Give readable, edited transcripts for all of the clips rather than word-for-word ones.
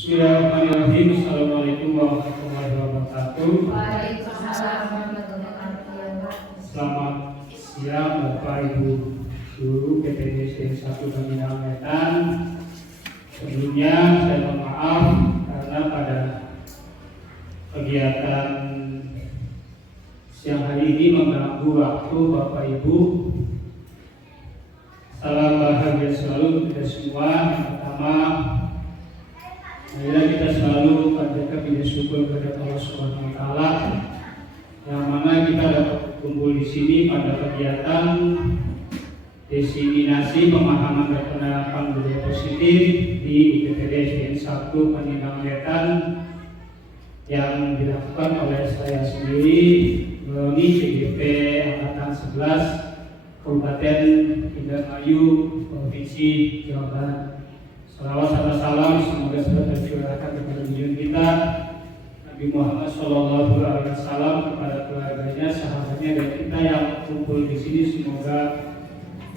Bismillahirrahmanirrahim. Assalamualaikum warahmatullahi wabarakatuh. Waalaikumsalam warahmatullahi wabarakatuh. Selamat siang Bapak Ibu guru PPDS 1 Pembinaan Wetan. Sebelumnya saya mohon maaf karena pada kegiatan siang hari ini mengganggu waktu Bapak Ibu. Salam bahagia selalu kita semua. Yang pertama, marilah kita selalu panjatkan puji syukur kepada Allah Subhanahu wa taala yang mana kita dapat berkumpul di sini pada kegiatan diseminasi pemahaman dan penerapan budaya positif di IPTD SDN 1 Pembinaan Wetan yang dilakukan oleh saya sendiri melalui PGP Angkatan 11 Kabupaten Indramayu, Provinsi Jawa Barat. Salawat serta salam semoga selalu tercurahkan kepada junjungan kita Nabi Muhammad SAW, kepada keluarganya, sahabatnya, dan kita yang kumpul di sini semoga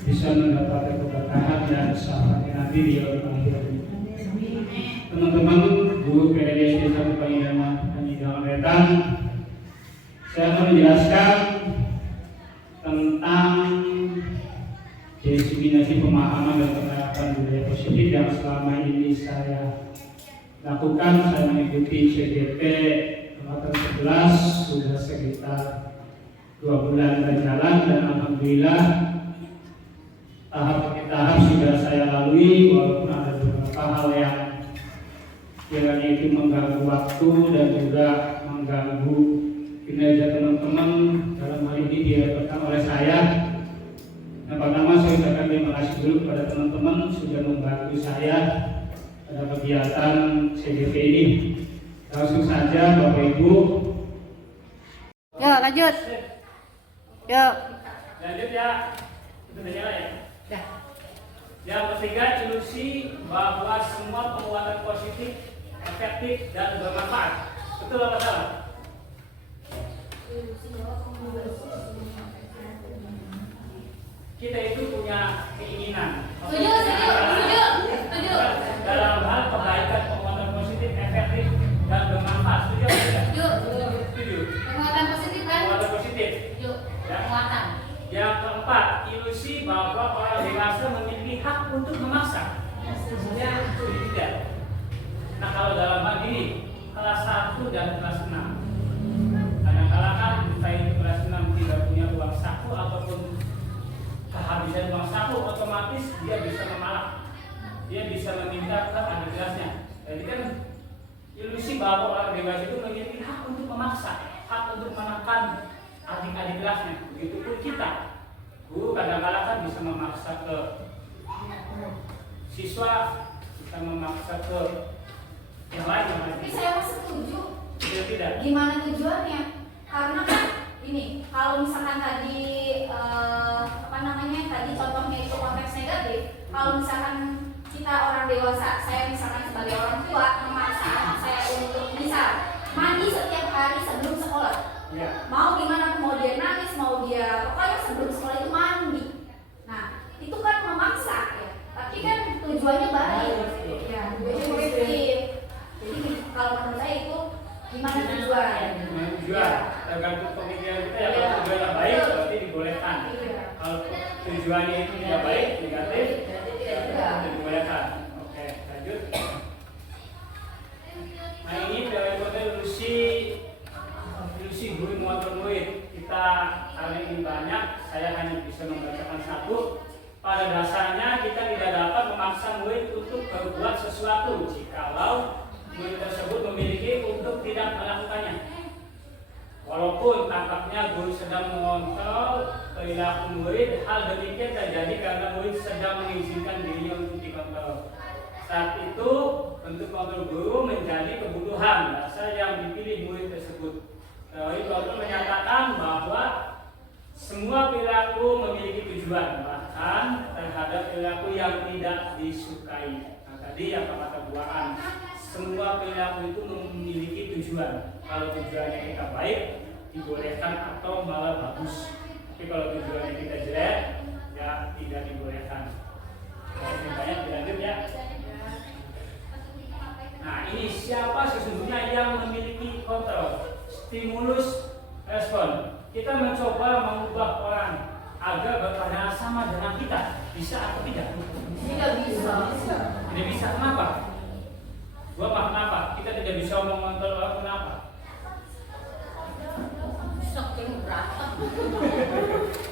bisa mendapatkan keberkahan dan sahabatnya nanti di yaumil akhir. Teman-teman guru PDS 1 Pembinaan Wetan, saya akan menjelaskan tentang diseminasi pemahaman dan penerapan budaya positif yang selama ini saya lakukan. Saya mengikuti CGP Angkatan 11 sudah sekitar 2 bulan berjalan dan alhamdulillah tahap demi tahap sudah saya lalui, walaupun ada beberapa hal yang kiranya itu mengganggu waktu dan juga mengganggu kinerja teman-teman. Dalam hal ini didapatkan oleh saya. Yang pertama, saya ucapkan terima kasih dulu kepada teman-teman sudah membantu saya pada kegiatan CGP ini. Langsung saja Bapak Ibu. Yuk lanjut. Yuk. Lanjut ya. Itu udah nyala ya? Ya. Yang ketiga, ilusi bahwa semua penguatan positif, efektif dan bermanfaat. Betul apa salah? Kita itu punya keinginan dalam hal kebaikan, penguatan positif, efektif dan bermanfaat. Setuju atau tidak? Setuju. Penguatan positif kan? Penguatan positif. Yuk. Penguatan. Yang keempat, ilusi bahwa orang dewasa memiliki hak untuk memaksa. Ya, setuju tidak? Nah, kalau dalam hal ini kelas 1 dan kelas 6, kadang-kadang kan saya itu kelas 6 tidak punya uang saku ataupun kehabisan uang saku, otomatis dia bisa memalak, dia bisa meminta ke adik kelasnya. Jadi kan ilusi bahwa orang dewasa itu memiliki hak untuk memaksa, hak untuk menekan adik-adik kelasnya. Begitupun kita, guru kadang-kadang kan bisa memaksa ke siswa, bisa memaksa ke yang lain. Tapi saya setuju. Tidak. Gimana tujuannya? Karena kan ini, kalau misalkan tadi tadi contohnya itu konteks negatif. Kalau misalkan kita orang dewasa, saya misalkan sebagai orang tua memaksa anak saya untuk misal mandi setiap hari sebelum sekolah. Ya. Mau gimana, mau dia nangis, mau dia pokoknya sebelum sekolah itu mandi. Nah, itu kan memaksa ya. Tapi kan tujuannya baik. Ya, tujuannya positif. Jadi kalau menurut saya itu gimana tujuan? Tujuan tergantung pemikiran kita ya. Kalau tujuannya baik berarti dibolehkan. Kalau tujuannya itu tidak baik, negatif, tidak dibolehkan. Oke, lanjut. Nah, ini periode ilusi guru mengontrol murid. Kita kali ini banyak, saya hanya bisa membacakan satu. Pada dasarnya kita tidak dapat memaksa murid untuk berbuat sesuatu jikalau murid tersebut memiliki untuk tidak melakukannya. Walaupun tampaknya guru sedang mengontrol perilaku murid, hal demikian terjadi karena murid sedang mengizinkan dirinya untuk dikontrol. Saat itu, bentuk kontrol guru menjadi kebutuhan dasar yang dipilih murid tersebut. Teori kontrol menyatakan bahwa semua perilaku memiliki tujuan, bahkan terhadap perilaku yang tidak disukai. Nah, tadi yang kata buaan, semua perilaku itu memiliki tujuan. Kalau tujuannya kita baik, dibolehkan atau malah bagus. Tapi kalau tujuannya kita jelek, ya tidak dibolehkan. Banyak dilanjut ya. Nah, ini siapa sesungguhnya yang memiliki kontrol, stimulus, respon. Kita mencoba mengubah orang agar berpandangan sama dengan kita, bisa atau tidak? Tidak bisa. Tidak bisa. Kenapa? Kenapa? Kita tidak bisa mengontrol orang, kenapa? Saking berantem.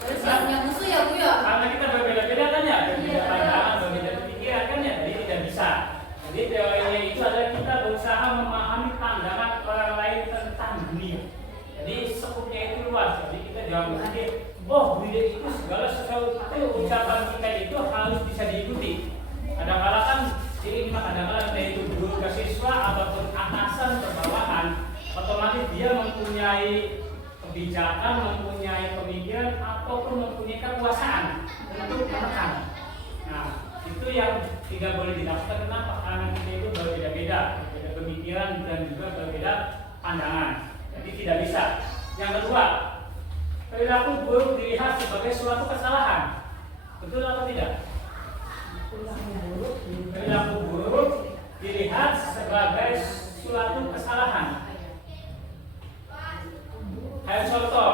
Terus yang punya musuh ya Bu ya. Karena kita berbeda-beda kan ya, berbeda pandangan, berbeda pikiran kan ya, jadi tidak bisa. Jadi teorinya itu adalah kita berusaha memahami pandangan orang lain tentang dunia. Jadi sekupnya itu luas. Jadi kita jangan berpikir, oh dunia itu segala sesuatu ucapan kita itu harus bisa diikuti. Kadang-kadang kan kadang-kadang kita itu guru ke siswa ataupun atasan ke bawahan, otomatis dia mempunyai kebijakan, mempunyai pemikiran ataupun mempunyai kekuasaan untuk menekan. Nah, itu yang tidak boleh dilakukan. Kenapa? Karena kita itu berbeda-beda, berbeda pemikiran dan juga berbeda pandangan. Jadi tidak bisa. Yang kedua, perilaku buruk dilihat sebagai suatu kesalahan. Betul atau tidak? Perilaku buruk dilihat sebagai suatu kesalahan. Kayak contoh,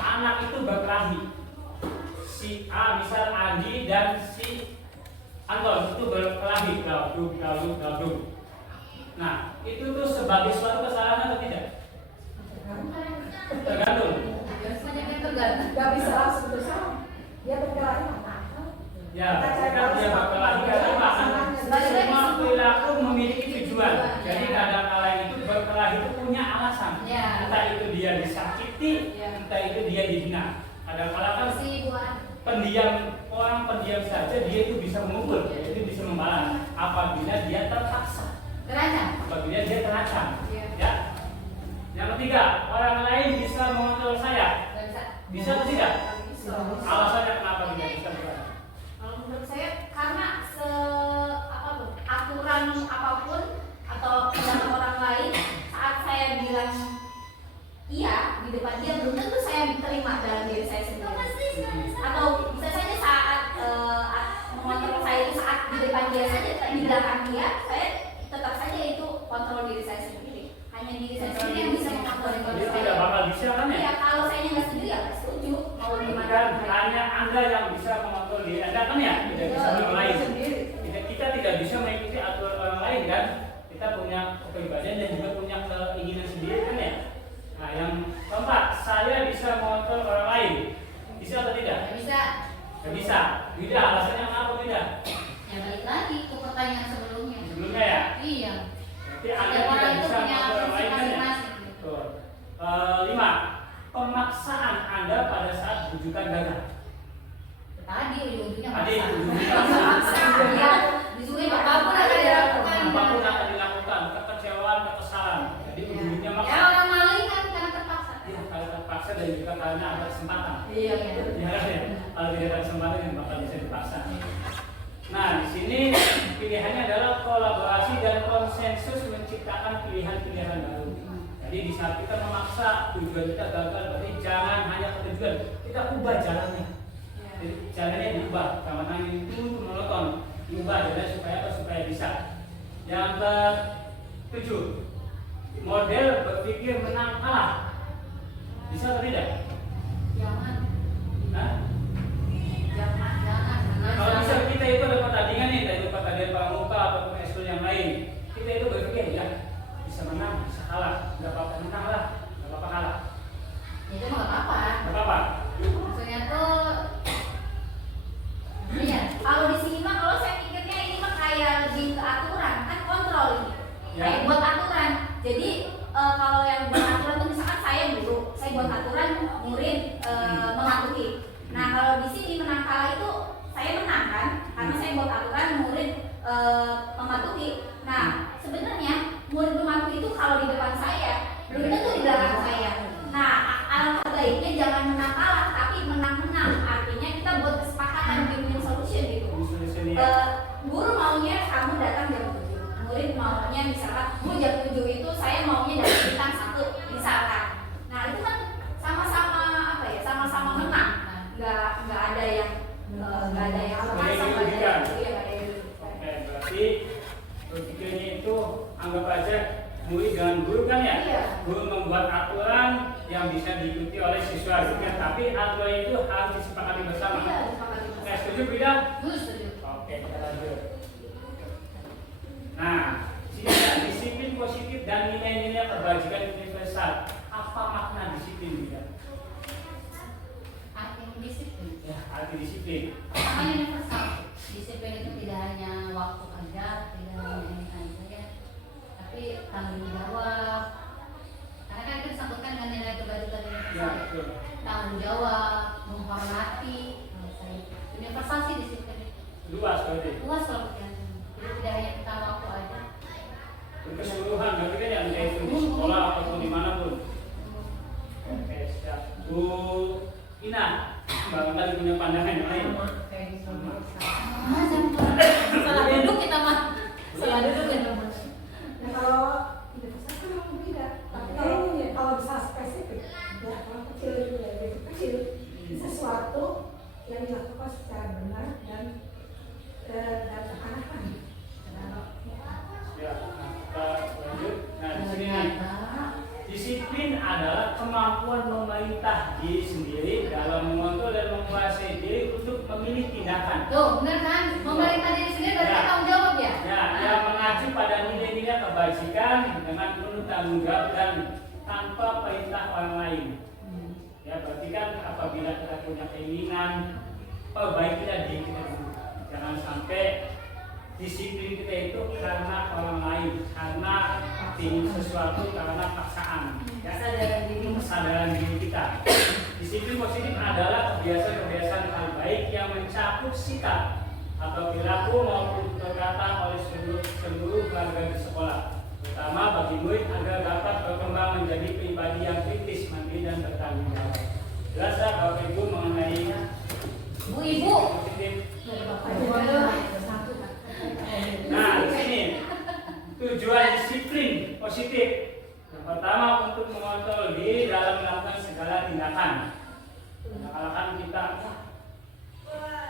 anak itu berkelahi. Si A, misal Andi dan si Anton itu berkelahi, gaduh. Nah, itu tuh sebagai suatu kesalahan atau tidak? Tergantung. Biasanya kan tergantung. Gak bisa langsung bersama. Dia berkelahi. Ya, ketika dia berkelahi karena apa? Semua perilaku memiliki tujuan. Jadi kadang-kadang itu berkelahi itu punya alasan. Ya. Entah itu dia disakiti, entah itu dia dihina. Kadang-kadang kan orang pendiam saja dia itu bisa memukul, dia itu bisa membalas apabila dia terpaksa. Apabila dia terancam. Ya. Yang ketiga, orang lain bisa mengontrol saya. Bisa atau tidak? Alasannya kenapa tidak bisa? Kalau menurut saya karena aturan apapun atau pandangan orang lain saat saya bilang iya di depan dia belum tentu saya terima dalam diri saya sendiri. Atau bisa saja saat mengontrol saya itu saat di depan dia saja, di belakang dia saya tetap saja itu kontrol diri saya sendiri. Hanya diri saya sendiri yang bisa mengontrol diri Dia saya. tidak bakal bisa kan ya? Iya, kalau saya nggak sendiri ya setuju mau gimana. Kan hanya Anda yang bisa mengontrol diri Anda kan ya, tidak bisa orang lain. Kita tidak bisa mengikuti aturan orang lain kan? Kita punya kepribadian dan juga punya keinginan sendiri kan ya. Nah, yang keempat, saya bisa mengontrol orang lain. Bisa atau tidak? Bisa. Tidak bisa. Tidak. Alasannya apa tidak? Ya balik lagi ke pertanyaan sebelumnya. Sebelumnya ya. Iya. Berarti Anda Setiap orang tidak itu bisa punya mengontrol orang lain kan ya? masing-masing. Betul. 5. Pemaksaan Anda pada saat rujukan gagal. Tadi ujung-ujungnya Tadi maksa. ujung-ujungnya maksa. Ya, disuruh apapun akan dilakukan. Apapun akan dilakukan, kekecewaan, kekesalan. Jadi ujungnya Ya maksa. orang maling kan karena terpaksa. Ya, kalau terpaksa dan juga karena ada kesempatan. Iya. Ya kan ya. Kalau tidak ada kesempatan yang bakal bisa dipaksa. Nah, di sini pilihannya adalah kolaborasi dan konsensus menciptakan pilihan-pilihan baru. Jadi di saat kita memaksa tujuan kita gagal, berarti jangan hanya ke tujuan, kita ubah jalannya. Jadi jalannya diubah, sama nangin itu monoton, diubah jalannya supaya apa? Supaya bisa. Yang ke-7, model berpikir menang kalah. Bisa atau tidak? Jangan. Nah, Jangan. kalau bisa kita itu ada pertandingan nih, dari pertandingan pramuka ataupun ekskul yang lain, kita itu berpikir ya bisa menang, bisa kalah, nggak apa-apa menang lah, nggak apa-apa kalah, Itu mah nggak apa-apa. nggak apa-apa. Maksudnya tuh, iya. Kalau di sini mah kalau saya pikirnya ini mah kayak lebih ke aturan kan kontrol ini. Ya. Kayak buat aturan. Jadi kalau yang buat aturan tuh misalkan saya guru, saya buat aturan murid mematuhi. Nah kalau di sini menang kalah itu saya menang kan, karena saya buat aturan murid mematuhi. Nah sebenarnya murid mematuhi itu kalau di depan saya belum tentu di belakang saya. Nah alangkah baiknya jangan menang kalah, tapi menang-menang. Artinya kita buat kesepakatan win-win solution gitu. Solusinya Guru maunya kamu datang jam 7, murid maunya misalkan Bu jam 7 itu saya maunya dari bintang 1 misalkan. Nah itu kan sama-sama apa ya, sama-sama menang. Nggak ada yang lepas, sama ada yang iya nggak ada yang Oke, berarti berpikirnya itu anggap baca murid dengan guru kan ya? Iya. Guru membuat aturan yang bisa diikuti oleh siswa gitu kan. Tapi aturan itu harus disepakati bersama. Iya, disepakati bersama. Oke, setuju tidak? Setuju. Oke, kita lanjut. Nah, sini ada disiplin positif dan nilai-nilai kebajikan universal. Apa makna disiplin tidak? Arti disiplin. Ya, arti disiplin. Namanya universal. Disiplin itu tidak hanya waktu kerja, tidak hanya ini aja ya, tapi tanggung jawab. Karena kan itu disambungkan dengan nilai kebajikan Ya, universal. betul. Tanggung jawab, menghormati. Universal sih disiplin. Luas berarti. Luas kalau pikiran. Jadi tidak hanya tentang waktu aja. Keseluruhan berarti kan yang kayak itu di sekolah ataupun dimanapun. Oke, siap. Bu Ina, barangkali punya pandangan yang lain. Salah duduk kita mah. Salah duduk ya. Nah, kalau universal kan memang beda. Tapi kalau bisa spesifik, ya kalau kecil itu ya begitu kecil, sesuatu yang dilakukan secara benar dan akan-akan. Ya, nah, kita lanjut. Nah, di sini nih. Disiplin adalah kemampuan memerintah diri sendiri dalam mengontrol dan menguasai diri untuk memilih tindakan. Tuh, benar kan? Memerintah diri sendiri berarti Ya. tanggung jawab ya? Ya, yang mengacu pada nilai-nilai kebajikan dengan penuh tanggung jawab dan tanpa perintah orang lain. Ya, berarti kan apabila kita punya keinginan, perbaikilah diri kita dulu. Jangan sampai disiplin kita itu karena orang lain, karena ingin sesuatu, karena paksaan. Ya, kesadaran diri kita. Disiplin positif adalah kebiasaan-kebiasaan hal baik yang mencakup sikap atau perilaku maupun perkataan oleh seluruh warga di sekolah, terutama bagi murid agar dapat berkembang menjadi pribadi yang kritis, mandiri dan bertanggung jawab. Jelas ya Bapak Ibu mengenai Bu-ibu. positif. Waduh. Nah, di sini tujuan disiplin positif. Yang pertama untuk mengontrol diri dalam melakukan segala tindakan. Kalau kan kita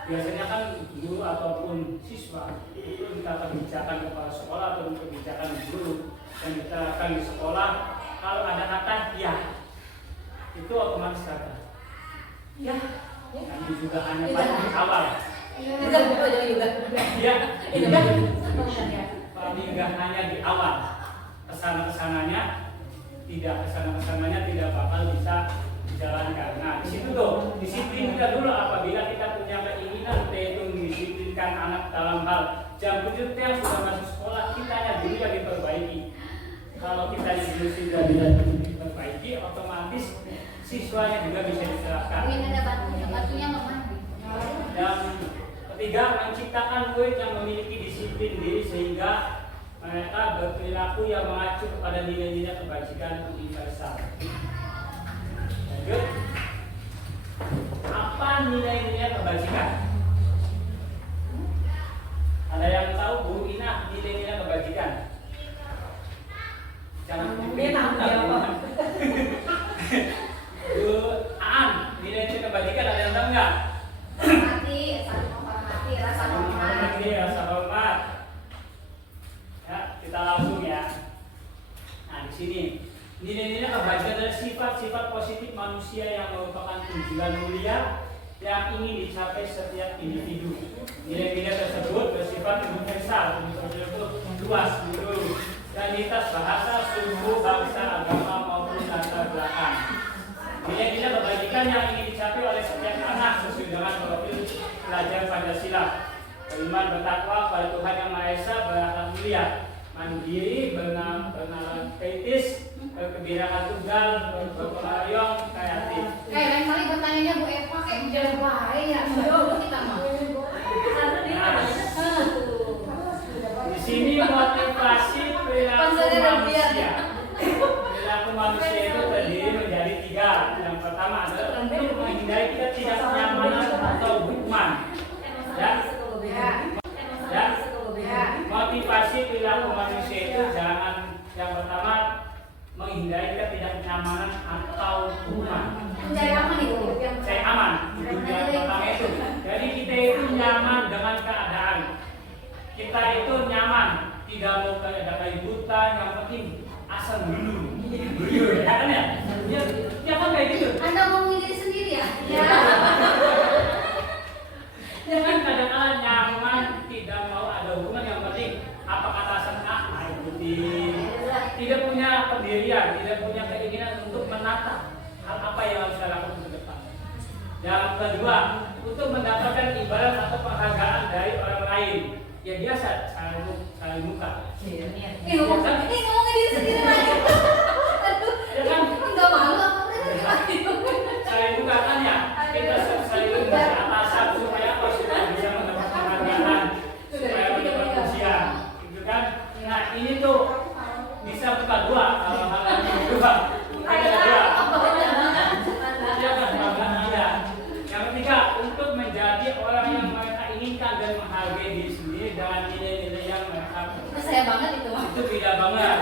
biasanya kan guru ataupun siswa itu minta kebijakan kepala sekolah atau kebijakan guru yang diterapkan di sekolah. Kalau ada kata ya, itu otomatis kata ya. Nanti juga hanya pada di awal. Juga juga. Ya, Itu kan. paling nggak hanya di awal. Kesana-kesananya tidak bakal bisa dijalankan. Nah, di situ tuh disiplin kita dulu. Apabila kita punya keinginan yaitu mendisiplinkan anak dalam hal jam kerja yang sudah masuk sekolah, kitanya dulu yang diperbaiki. Kalau kita dulu sudah diperbaiki, otomatis siswanya juga bisa diterapkan. Ini ada batunya mana? Dan ketiga, menciptakan murid yang memiliki disiplin diri sehingga mereka berperilaku yang mengacu kepada nilai-nilai kebajikan universal. Lanjut. Apa nilai-nilai kebajikan? Ada yang tahu Bu Ina nilai-nilai kebajikan? Jangan Bu Aan, nilai-nilai kebajikan ada yang tahu nggak? Hormati, saling menghormati, rasa hormat. Ini rasa hormat. Ya, kita langsung ya. Nah, di sini nilai-nilai kebajikan adalah sifat-sifat positif manusia yang merupakan tujuan mulia yang ingin dicapai setiap individu. Nilai-nilai tersebut bersifat universal, luas, dan lintas bahasa, suku, bangsa, agama maupun latar belakang. Nilai-nilai kebajikan yang ingin dicapai oleh setiap anak sesuai dengan profil pelajar Pancasila. Beriman bertakwa pada Tuhan Yang Maha Esa, berakhlak mulia, mandiri, bernalar kritis, berkebinekaan tunggal, berpengayom, kreatif. Kayak lain kali bertanya Bu Eva kayak jauh baik ya. Jauh kita mah. Di sini motivasi perilaku manusia. Perilaku manusia itu terdiri menjadi tiga. Yang pertama adalah untuk menghindari ketidaknyamanan atau hukuman. Dan motivasi perilaku manusia itu jangan, yang pertama menghindari ketidaknyamanan atau hukuman. Mencari aman itu. Saya aman. Itu yang pertama itu. Jadi kita itu nyaman dengan keadaan. Kita itu nyaman, tidak mau ada ribut, tuntutan, yang penting asal dulu, ya kan ya? Ya kan kayak gitu. Anda ngomongin diri sendiri ya? Ya. Ya kan kadang-kadang nyaman, tidak mau ada hubungan, yang penting apa kata atasan ikuti. Tidak punya pendirian, tidak punya keinginan untuk menata hal apa yang harus saya lakukan ke depan. Yang kedua, untuk mendapatkan imbalan atau penghargaan dari orang lain. Ya biasa, saling muka. Ngomongin diri sendiri lagi. Aduh, Ya kan? nggak malu apa? Saling muka kan ya, kita saling muka atasan supaya apa? Supaya bisa mendapat penghargaan, supaya mendapat pujian, gitu kan? Nah ini tuh bisa buka dua kalau hal yang kedua. Ada dua. Iya kan, banggaan ada. Yang ketiga, untuk menjadi orang yang mereka inginkan dan menghargai diri sendiri dengan nilai-nilai yang mereka Itu saya banget itu mah. itu beda banget.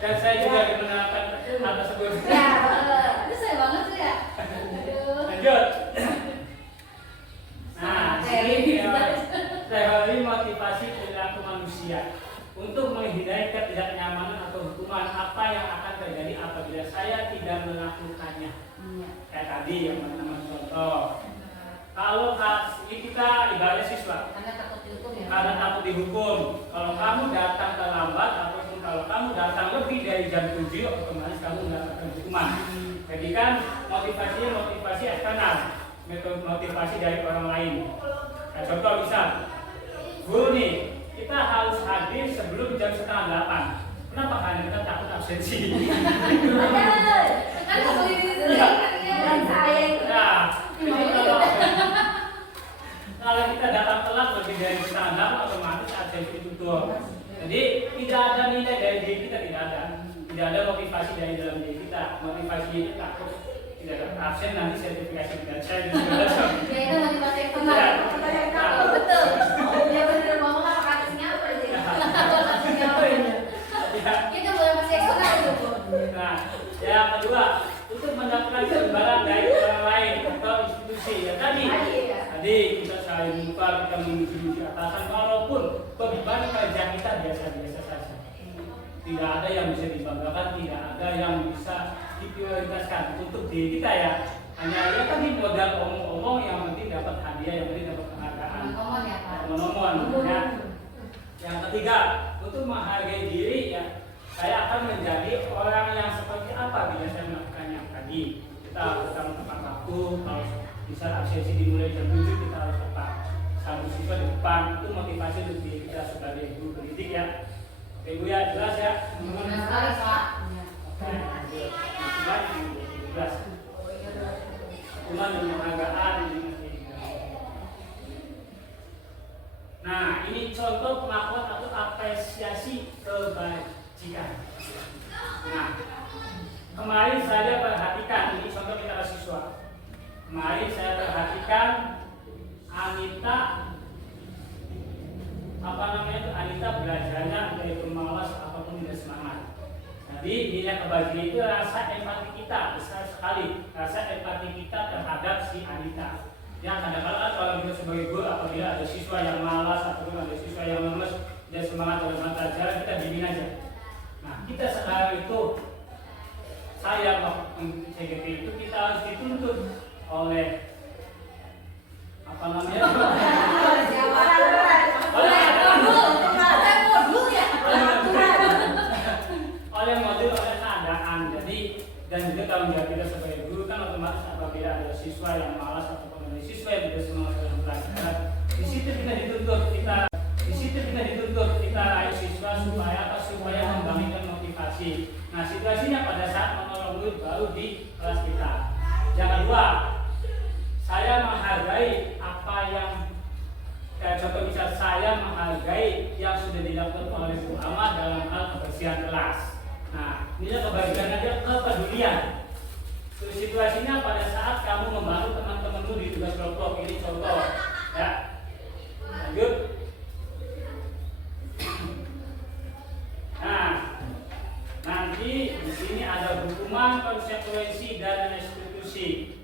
Dan saya juga menerapkan hal tersebut. Ya, Itu saya banget tuh ya. Aduh. Lanjut. Nah, ini teori motivasi perilaku manusia untuk menghindari ketidaknyamanan atau hukuman apa yang akan terjadi apabila saya tidak melakukannya. Kayak tadi yang teman-teman contoh. Kalau ini kita ibaratnya siswa, Karena takut dihukum ya. karena takut dihukum. Kalau kamu datang terlambat ataupun kalau kamu datang lebih dari jam 7, otomatis kamu mendapatkan hukuman. Jadi kan motivasinya motivasi eksternal, motivasi dari orang lain. Nah, contoh misal, guru nih, kita harus hadir sebelum jam 7:30. Kenapa? Karena kita takut absensi. Kan takut diri sendiri. dan saya itu. Nah, jadi kalau kita datang telat lebih dari 7:30, otomatis absensi ditutup. Jadi tidak ada nilai dari diri kita, tidak ada motivasi dari dalam diri kita. Motivasi itu takut tidak ada absen, nanti sertifikasi tidak saya dan segala macam. Ya itu motivasi Ya. eksternal. Oh, betul. Ya bener ngomong apa kasusnya apa sih? Ya. Itu motivasi eksternal itu Bu. Nah, yang kedua, untuk mendapatkan keimbangan dari orang lain atau institusi. Ya tadi kita saling muka, kita memuji atasan, walaupun beban kerja kita biasa-biasa saja. Tidak ada yang bisa dibanggakan, tidak ada yang bisa diprioritaskan untuk diri kita ya. Hanya ya tadi modal omong-omong, yang penting dapat hadiah, yang penting dapat penghargaan. Ngomong ya Pak. Omong-omong ya. Yang ketiga, untuk menghargai diri ya, saya akan menjadi orang yang seperti apa bila saya melakukan yang tadi. Kita harus tetap tepat waktu. Kalau misal absensi dimulai jam 7, kita harus tepat. Satu siswa di depan, itu motivasi untuk diri kita sebagai guru pendidik ya. Oke Bu ya, jelas ya? Benar sekali Pak. Ya. Oke, jelas. Hukuman dan penghargaan ini. Nah, ini contoh pengakuan atau apresiasi kebajikan. Nah, kemarin saya perhatikan, ini contoh kita ke siswa. Kemarin saya perhatikan Anita, Anita belajarnya dari pemalas apapun tidak semangat. Jadi nilai kebahagiaan itu rasa empati kita besar sekali, rasa empati kita terhadap si Anita. Ya kadang-kadang kalau kita sebagai guru, apabila ada siswa yang malas ataupun ada siswa yang lemes dan semangat dalam mata pelajaran, kita bimbing aja. Nah kita sekarang itu, saya CGT itu kita harus dituntut oleh apa namanya? oleh modul, oleh keadaan. Jadi dan juga tanggung jawab kita sebagai guru kan otomatis apabila ada siswa yang malas ataupun ada siswa yang tidak semangat dalam belajar, di situ kita dituntut kita raih siswa supaya membangunkan motivasi. Nah situasinya pada saat menolong murid baru di kelas kita. Yang kedua, saya menghargai apa yang contoh misal saya menghargai yang sudah dilakukan oleh Bu Ahmad dalam hal kebersihan kelas. Nah, ini kebajikan aja kepedulian. Terus situasinya pada saat kamu membantu teman-temanmu di tugas kelompok, ini contoh, ya. Lanjut. Nah, nanti di sini ada hukuman, konsekuensi dan restitusi.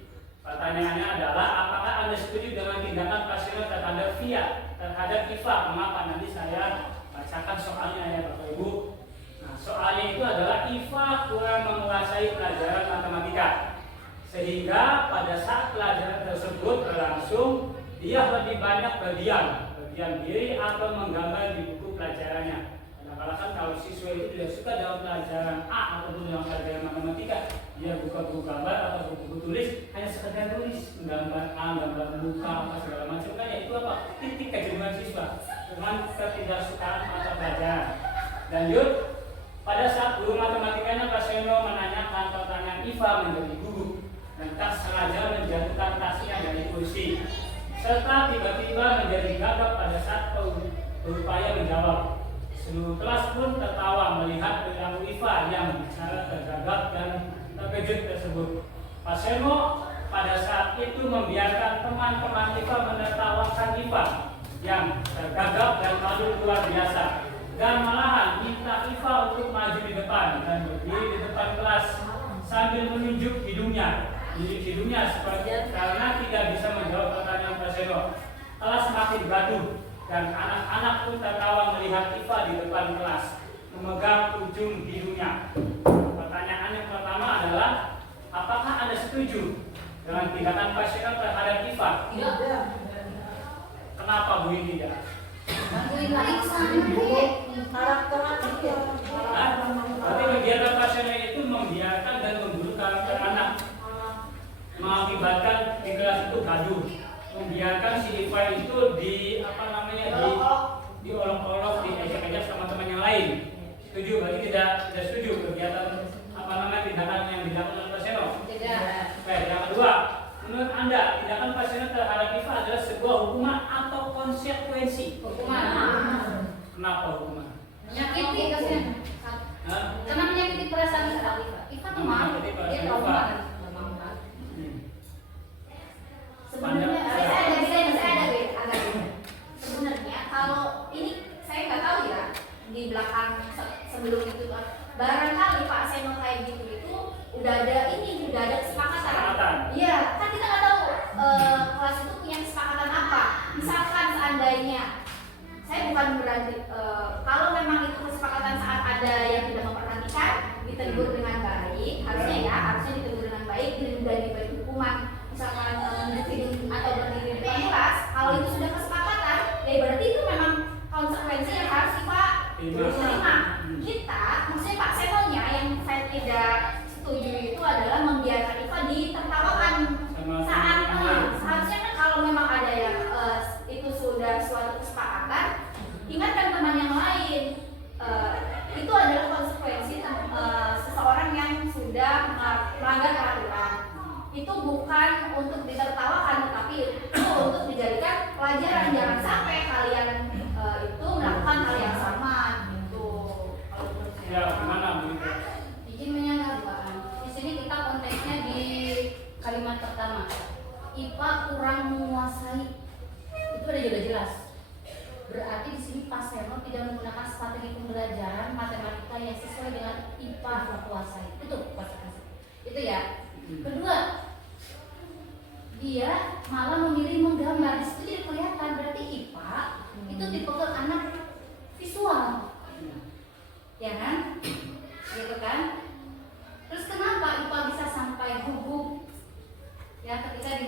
Pertanyaannya adalah apakah Anda setuju dengan tindakan pasien terhadap IFA? Mengapa? Nanti saya bacakan soalnya ya Bapak Ibu. itu tidak suka dalam pelajaran A ataupun dalam pelajaran matematika, dia buka buku gambar atau buku tulis hanya sekedar tulis gambar A, gambar muka, apa segala macam kan ya, itu apa? Titik kejenuhan siswa dengan ketidaksukaan mata pelajaran. Lanjut, pada saat guru matematikanya Pak Seno menanyakan pertanyaan IPA menjadi guru dan tak sengaja menjatuhkan tasnya dari kursi, serta tiba-tiba menjadi gagap pada saat berupaya menjawab. Seluruh kelas pun tertawa melihat perilaku IPA yang bicara tergagap dan terkejut tersebut. Pak Seno pada saat itu membiarkan teman-teman IPA menertawakan IPA yang tergagap dan malu luar biasa, dan malahan minta IPA untuk maju di depan dan berdiri di depan kelas sambil menunjuk hidungnya seperti karena tidak bisa menjawab pertanyaan Pak Seno. Kelas makin gaduh dan anak-anak pun tertawa melihat IPA di depan kelas memegang ujung hidungnya. Pertanyaan yang pertama adalah, apakah Anda setuju dengan tindakan Pak Seno terhadap IPA? Tidak. Kenapa Bu ini tidak? Bantuin lagi sampai Karakter dia. Berarti kegiatan Pak Seno itu membiarkan dan memburuk karakter anak, mengakibatkan di kelas itu gaduh, membiarkan si IPA itu diolok-olok, diejek-ejek sama teman yang lain. Setuju? Berarti tidak setuju kegiatan tindakan yang dilakukan Pak Seno? tidak. Baik, yang kedua, menurut Anda tindakan Pak Seno terhadap IPA adalah sebuah hukuman atau konsekuensi? Hukuman. Kenapa hukuman? Menyakiti kasihan. Karena menyakiti perasaan IPA tuh malu, dia trauma. Sebenarnya saya ada agak sebenarnya kalau ini saya nggak tahu ya di belakang sebelum itu barangkali Pak Seno kayak gitu itu udah ada kesepakatan. Iya, kan kita nggak tahu kelas itu punya kesepakatan apa. Misalkan seandainya saya bukan berarti kalau memang itu kesepakatan saat ada yang tidak memperhatikan ditegur dengan baik, harusnya ditegur dengan baik dan diberi hukuman. Misalkan atau berdiri di depan kelas, kalau itu sudah kesepakatan, ya berarti itu memang konsekuensi yang harus kita terima. Kita, maksudnya Pak Senonya yang saya tidak setuju itu adalah membiarkan IPA ditertawakan saat seharusnya kan kalau memang ada yang itu sudah suatu kesepakatan, ingatkan teman yang lain. Itu adalah konsekuensi seseorang yang sudah melanggar peraturan. Itu bukan untuk ditertawakan, tetapi itu untuk dijadikan pelajaran. Jangan sampai kalian itu melakukan hal yang sama gitu. Kalau menurut saya. Ya, gimana Bu? Izin menyanggah. Di sini kita konteksnya di kalimat pertama. IPA kurang menguasai. Itu udah juga jelas. Berarti di sini Pak Seno tidak menggunakan strategi pembelajaran matematika yang sesuai dengan IPA yang kuasai. Itu konsekuensi. Itu ya. Kedua, dia malah memilih menggambar. Di situ jadi kelihatan berarti IPA itu tipe anak visual, ya kan? Gitu kan? Terus kenapa IPA bisa sampai gugup? Ya ketika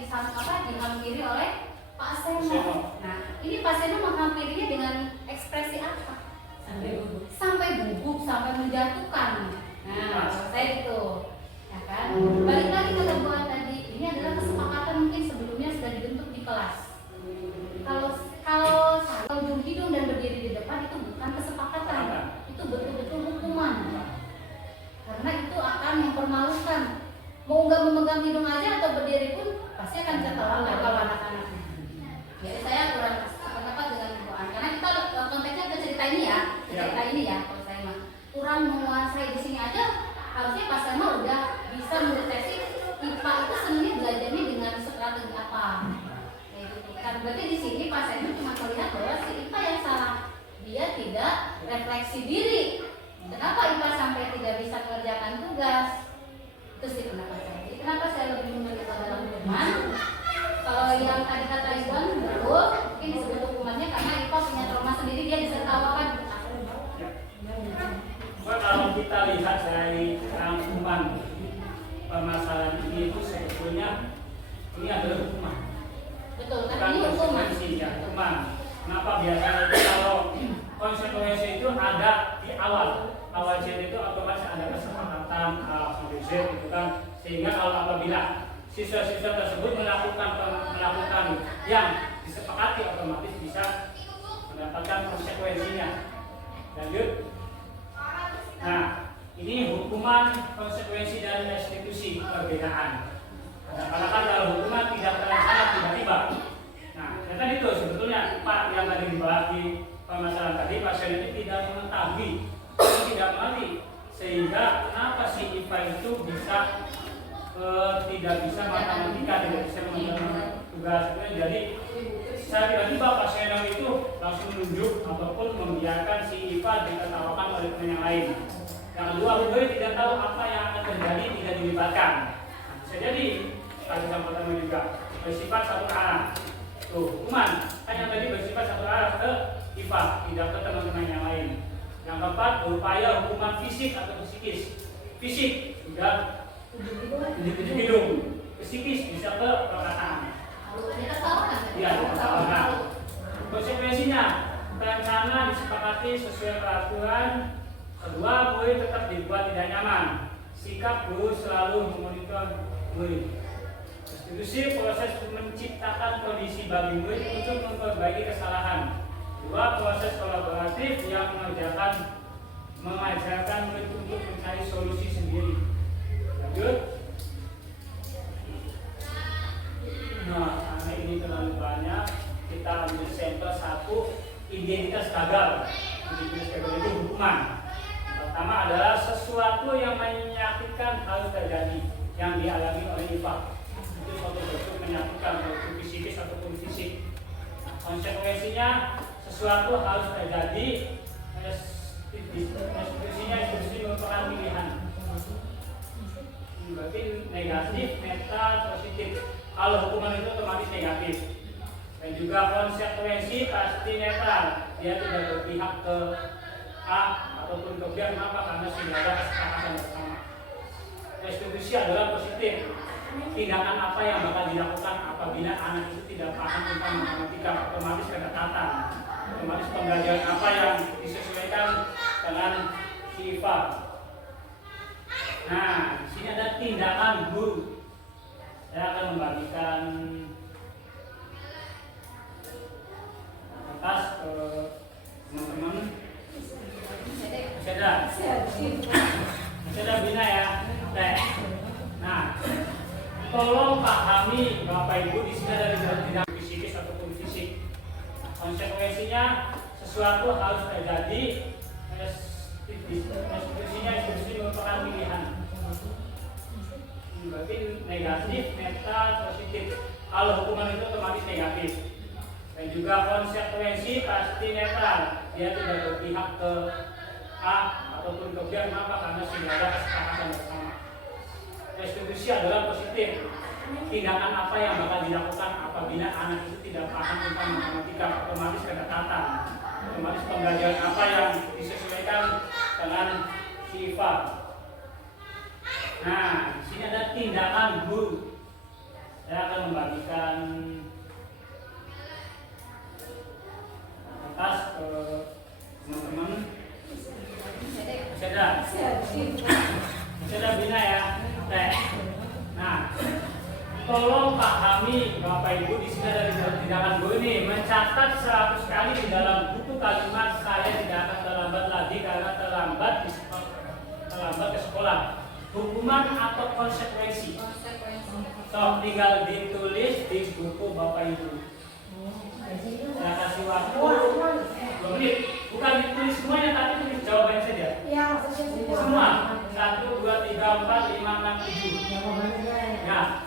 dihampiri oleh Pak Seno. Nah, ini Pak Seno menghampirinya dengan ekspresi apa? Sampai gugup, sampai menjatuhkan. Nah, saya itu. Ya kan? Balik lagi ke buat tadi, ini adalah kesepakatan mungkin sebelumnya sudah dibentuk di kelas. Kalau ujung hidung dan berdiri di depan itu bukan kesepakatan, itu betul-betul hukuman. Karena itu akan mempermalukan. Mau nggak memegang hidung aja atau berdiri pun pasti akan tertawa kalau anak-anak. Jadi saya kurang sependapat dengan Ibu An. Karena kita konteksnya ke cerita ini ya, kalau saya mah kurang menguasai di sini aja. Harusnya Pak Seno udah bisa mendeteksi IPA itu sebenarnya belajarnya dengan strategi apa. Kayak gitu. Kan berarti di sini Pak Seno cuma melihat bahwa si IPA yang salah, dia tidak refleksi diri. Kenapa IPA sampai tidak bisa mengerjakan tugas? Itu sih pendapat saya. Jadi kenapa saya lebih memilih dalam hukuman? Kalau yang tadi kata Iwan betul, mungkin disebut hukumannya karena IPA punya trauma sendiri, dia disertawakan. Kalau kita lihat dari rangkuman permasalahan ini itu sebetulnya ini adalah hukuman. Betul, Bukan tapi ini hukuman. konsekuensi, ya, hukuman. Kenapa biasanya itu kalau konsekuensi itu ada di awal Z itu otomatis ada kesepakatan A sampai Z gitu kan, sehingga apabila siswa-siswa tersebut melakukan yang disepakati otomatis bisa mendapatkan konsekuensinya. Lanjut. Nah, ini hukuman, konsekuensi dan restitusi perbedaan. Kadang-kadang kalau hukuman tidak terlaksana tiba-tiba. Nah, ternyata itu sebetulnya Pak yang tadi dibahas di permasalahan tadi, pasien ini tidak mengetahui, tidak mengerti, sehingga kenapa si IPA itu bisa tidak bisa matematika, tidak bisa mengerjakan tugas. Jadi saya tiba-tiba pasien yang itu langsung menunjuk ataupun membiarkan si IPA ditertawakan oleh teman yang lain. Yang kedua, guru tidak tahu apa yang akan terjadi, tidak dilibatkan. Nah, bisa jadi kasus yang pertama juga bersifat satu arah. Tuh, hukuman kan yang tadi bersifat satu arah ke IPA, tidak ke teman-teman yang lain. Yang keempat, berupaya hukuman fisik atau psikis. Fisik sudah tujuh hidung, psikis bisa ke perkataan. Kita tahu kan? Iya, tahu. Konsekuensinya, rencana disepakati sesuai peraturan. Kedua, murid tetap dibuat tidak nyaman. Sikap guru selalu memonitor murid. Restitusi, proses menciptakan kondisi bagi murid untuk memperbaiki kesalahan. Dua, proses kolaboratif yang mengajarkan murid untuk mencari solusi sendiri. Lanjut. Nah, karena ini terlalu banyak, kita ambil sampel satu, identitas gagal. Identitas gagal itu hukuman. Pertama adalah sesuatu yang menyakitkan harus terjadi yang dialami oleh IPA. Itu suatu bentuk menyakitkan, bentuk psikis ataupun fisik. Konsekuensinya sesuatu harus terjadi. Restitusinya institusi merupakan pilihan. Berarti negatif, netral, positif. Kalau hukuman itu otomatis negatif. Dan juga konsekuensi pasti netral. Dia tidak berpihak ke A ataupun ke B. Kenapa? Karena sudah ada kesepakatan bersama. Restitusi adalah positif. Tindakan apa yang bakal dilakukan apabila anak itu tidak paham tentang matematika, otomatis kedekatan, otomatis pembelajaran apa yang disesuaikan dengan IPA. Nah, di sini ada tindakan guru. Saya akan membagikan atas ke teman-teman. Masih ada Bina ya. Oke. Nah, tolong pahami Bapak Ibu di sini ada tidak psikis ataupun fisik. Konsekuensinya sesuatu harus terjadi. Restitusinya institusi merupakan pilihan. Berarti negatif, netral, positif. Kalau hukuman itu otomatis negatif. Dan juga konsekuensi pasti netral. Dia tidak berpihak ke A ataupun ke B. Kenapa? Karena sudah ada kesepakatan bersama. Restitusi adalah positif. Tindakan apa yang bakal dilakukan apabila anak itu tidak paham tentang matematika, otomatis kedekatan, otomatis pembelajaran apa yang disesuaikan dengan IPA. Nah, di sini ada tindakan guru. Saya akan membagikan atas ke teman-teman. Masih ada Bina ya. Oke. Nah, tolong pahami Bapak Ibu di sini ada tindakan guru ini mencatat 100 kali di dalam buku kalimat saya tidak akan terlambat lagi karena terlambat ke sekolah. Hukuman atau konsekuensi? So, tinggal ditulis di buku Bapak Ibu. Saya kasih waktu 2 menit. Bukan ditulis semuanya, tapi tulis jawabannya saja. Iya, maksudnya Semua. 1, 2, 3, 4, 5, 6, 7. Ya.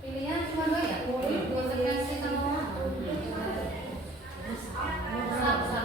Pilihan cuma 2 ya? 2 frekuensi sama orang. Satu.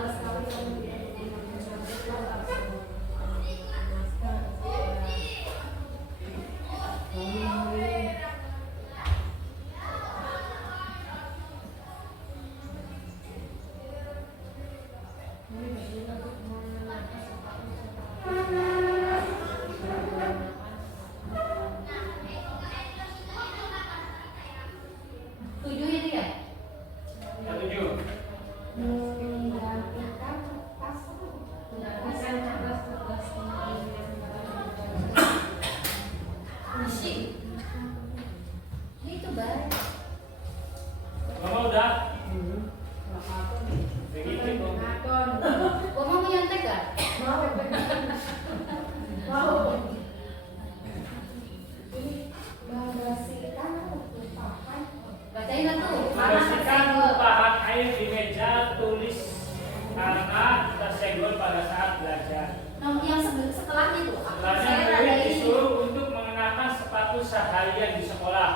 pada saat belajar. Nah, yang setelahnya tuh, Setelahnya saya ada murid ini. disuruh untuk mengenakan sepatu seharian di sekolah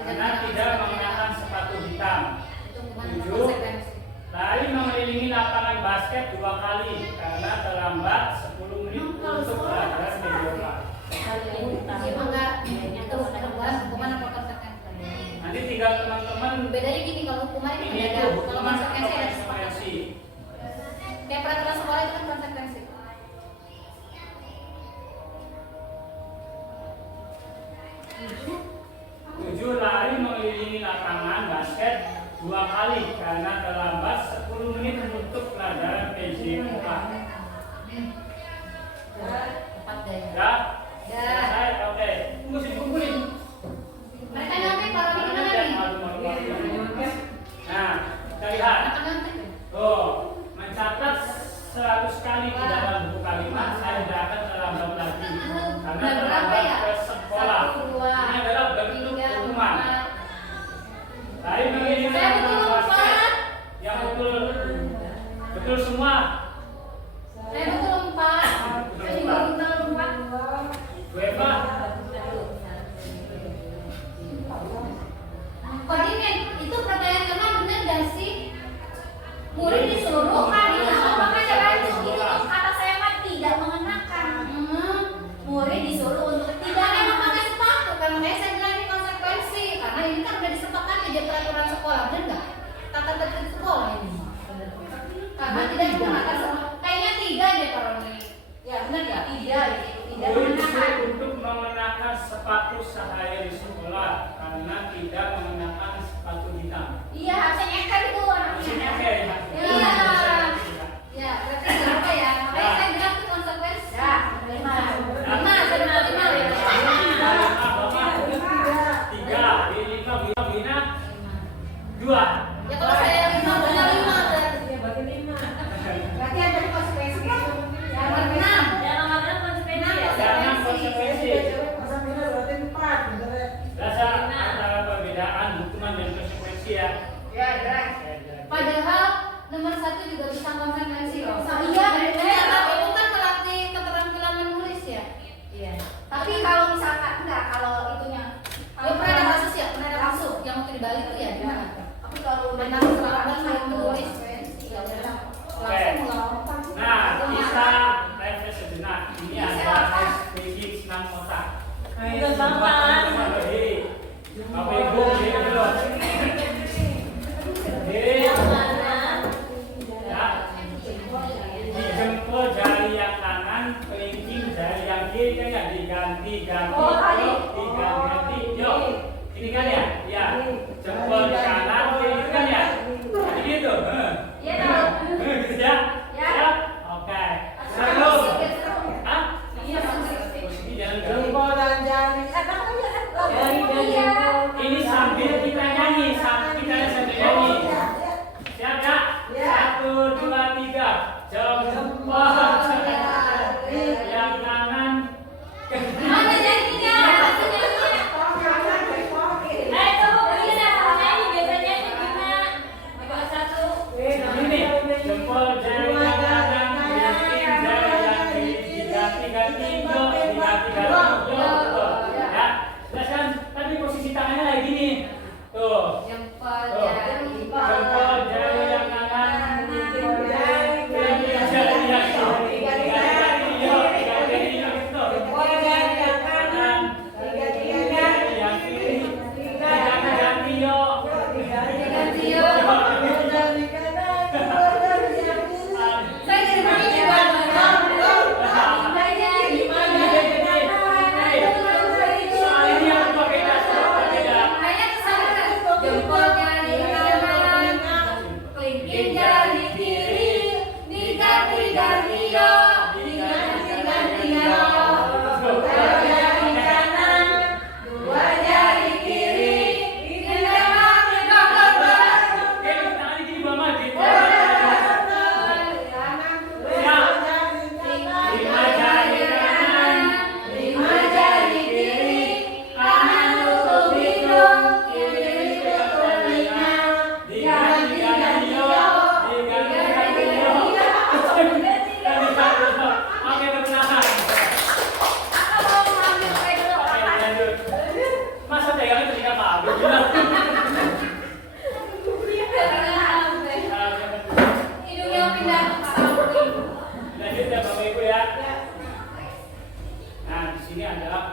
karena tidak mengenakan sepatu hitam. Itu hukuman 7. konsekuensi. Lari mengelilingi lapangan basket 2 kali karena terlambat 10 menit untuk pelajaran media. Dia mah enggak itu teguran hukuman apa konsekuensi. Nanti tinggal teman-teman Bedanya gini, kalau hukuman itu ini beda. tuh Kalau hukuman atau konsekuensi ada kesepakatan. konsekuensi. Kayak peraturan sekolah itu kan konsekuensi. Tujuh, lari mengelilingi lapangan basket 2 kali karena terlambat 10 menit untuk pelajaran PJK. Tepat deh. Ya? Ya. Selesai? Oke. Tunggu sih dikumpulin. Mereka nyontek kalau di mana nih? Nah, kita lihat. Mereka nyontek. Tuh, mencatat 100 kali di dalam buku kalimat, saya tidak akan terlambat lagi karena terlambat ke sekolah. Ini adalah bentuk hukuman. Lari mengelilingi Saya betul lapangan basket. empat. Yang betul semua. Saya betul 4. Saya juga betul 4. Gue Eva. Pak Dimen, itu pertanyaan karena benar gak sih? Murid disuruh Makanya lanjut itu kata saya mah tidak mengenakan. Murid disuruh untuk tidak tidak emang mengenakan. pakai sepatu kan, makanya saya bilang ini konsekuensi karena ini kan udah disepakati di peraturan sekolah, benar nggak? Tata tertib sekolah ini. Karena tidak menggunakan sepatu. Kayaknya 3 deh kalau ini. Ya benar ya? Tidak Murid mengenakan. disuruh untuk mengenakan sepatu seharian di sekolah karena tidak mengenakan sepatu hitam. Iya, harusnya nyeker itu Maksudnya anaknya. kayak ya. Iya. Ya, berarti berapa ya? Makanya saya bilang itu konsekuensi. Ya, 5. 5, benar ya. Tiga, Bina, 2. Ya kalau saya 5 benar 5 berarti. Berarti ada konsekuensi. Ya nomor 6. Dan nomor konsekuensi ya. Jangan konsekuensi. Masa bina berarti 4. Dasar antara perbedaan hukuman dan konsekuensi ya. Ya, jelas. Padahal nomor 1 juga bisa konsekuensi loh. Iya, Ya, tapi itu kan melatih keterampilan menulis ya. Iya. Tapi kalau misalkan enggak, kalau itunya Ya pernah ada kasus ya, pernah ada kasus yang waktu di Bali tuh ya di mana? tapi kalau Benar selama saya menulis. Ya udah. Langsung melawan. Nah, kita refresh sejenak. Ini ada SPG senam otak. Teman-teman, Bapak Ibu, ini dulu. Ya, di jempol jari yang kanan, kelingking jari yang kiri kan ya diganti. Yuk, ini kan ya, ya. Jempol di kanan, kiri itu kan ya. Jadi gitu. Iya tahu. Gitu ya. Ya. Siap? Oke. Seru. Hah? Iya, Posisi jangan gak. Jempol dan jari. Ini sambil kita nyanyi, sambil nyanyi. Siap ya? 1, 2, 3. Jempol jari yang kanan. Mana nyanyinya? Mana nyanyinya? Coba beli dah nyanyi biasanya itu gimana? Coba 1. Ini jempol jari yang kanan, kelingking jari yang kiri diganti-ganti, yuk diganti-ganti, yuk. Ya, jelaskan. Tapi posisi tangannya kayak gini. Tuh. Jempol Tuh. jari. Jempol jari yang kanan, kelingking jari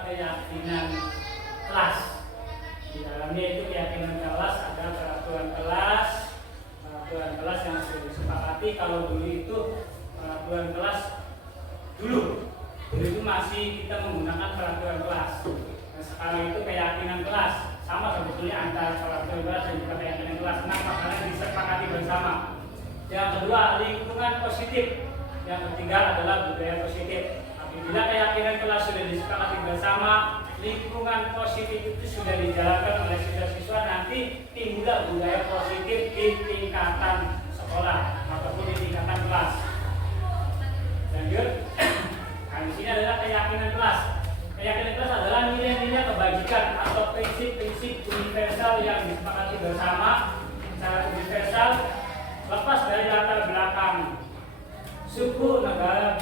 keyakinan kelas. Di dalamnya itu keyakinan kelas ada peraturan kelas yang sudah disepakati. Kalau dulu itu peraturan kelas dulu itu masih kita menggunakan peraturan kelas. Nah, sekarang itu keyakinan kelas, sama sebetulnya antara peraturan kelas dan juga keyakinan kelas. Kenapa? Karena disepakati bersama. Yang kedua, lingkungan positif. Yang ketiga adalah budaya positif. Apabila keyakinan kelas sudah disepakati bersama, lingkungan positif itu sudah dijalankan oleh siswa-siswa, nanti timbullah budaya positif di tingkatan sekolah ataupun di tingkatan kelas. Lanjut. Nah, di sini adalah keyakinan kelas. Keyakinan kelas adalah nilai-nilai kebajikan atau prinsip-prinsip universal yang disepakati bersama secara universal, lepas dari latar belakang suku, negara,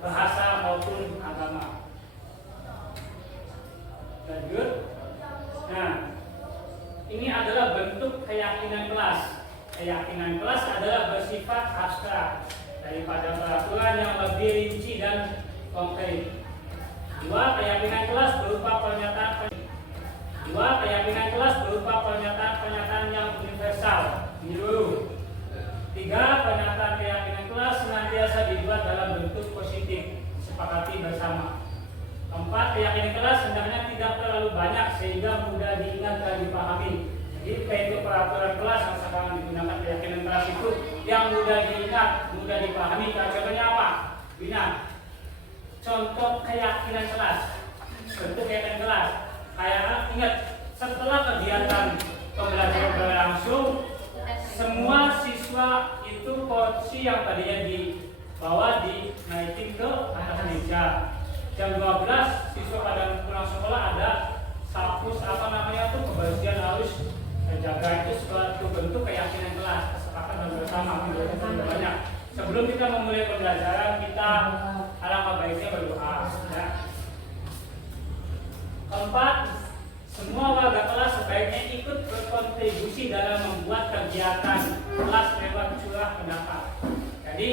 bahasa maupun agama. Lanjut. Nah, ini adalah bentuk keyakinan kelas. Keyakinan kelas adalah bersifat abstrak daripada peraturan yang lebih rinci dan konkret. Dua, keyakinan kelas berupa pernyataan yang universal. Tiga, pernyataan keyakinan kelas senantiasa dibuat dalam bentuk positif, disepakati bersama. Empat, keyakinan kelas hendaknya tidak terlalu banyak sehingga mudah diingat dan dipahami. Jadi untuk peraturan kelas yang sekarang digunakan keyakinan kelas itu yang mudah diingat, mudah dipahami. Contohnya apa? Bina. Contoh keyakinan kelas. Bentuk keyakinan kelas. Kayak ingat, setelah kegiatan pembelajaran berlangsung, semua siswa itu porsi yang tadinya dibawa dinaikin ke atas meja. Jam 12 siswa pada pulang sekolah ada sapus kebersihan harus terjaga. Itu suatu bentuk keyakinan kelas, kesepakatan bersama banyak. Sebelum kita memulai pembelajaran, kita alangkah baiknya berdoa. Ya. Keempat, semua warga kelas sebaiknya ikut berkontribusi dalam membuat kegiatan kelas lewat curah pendapat. Jadi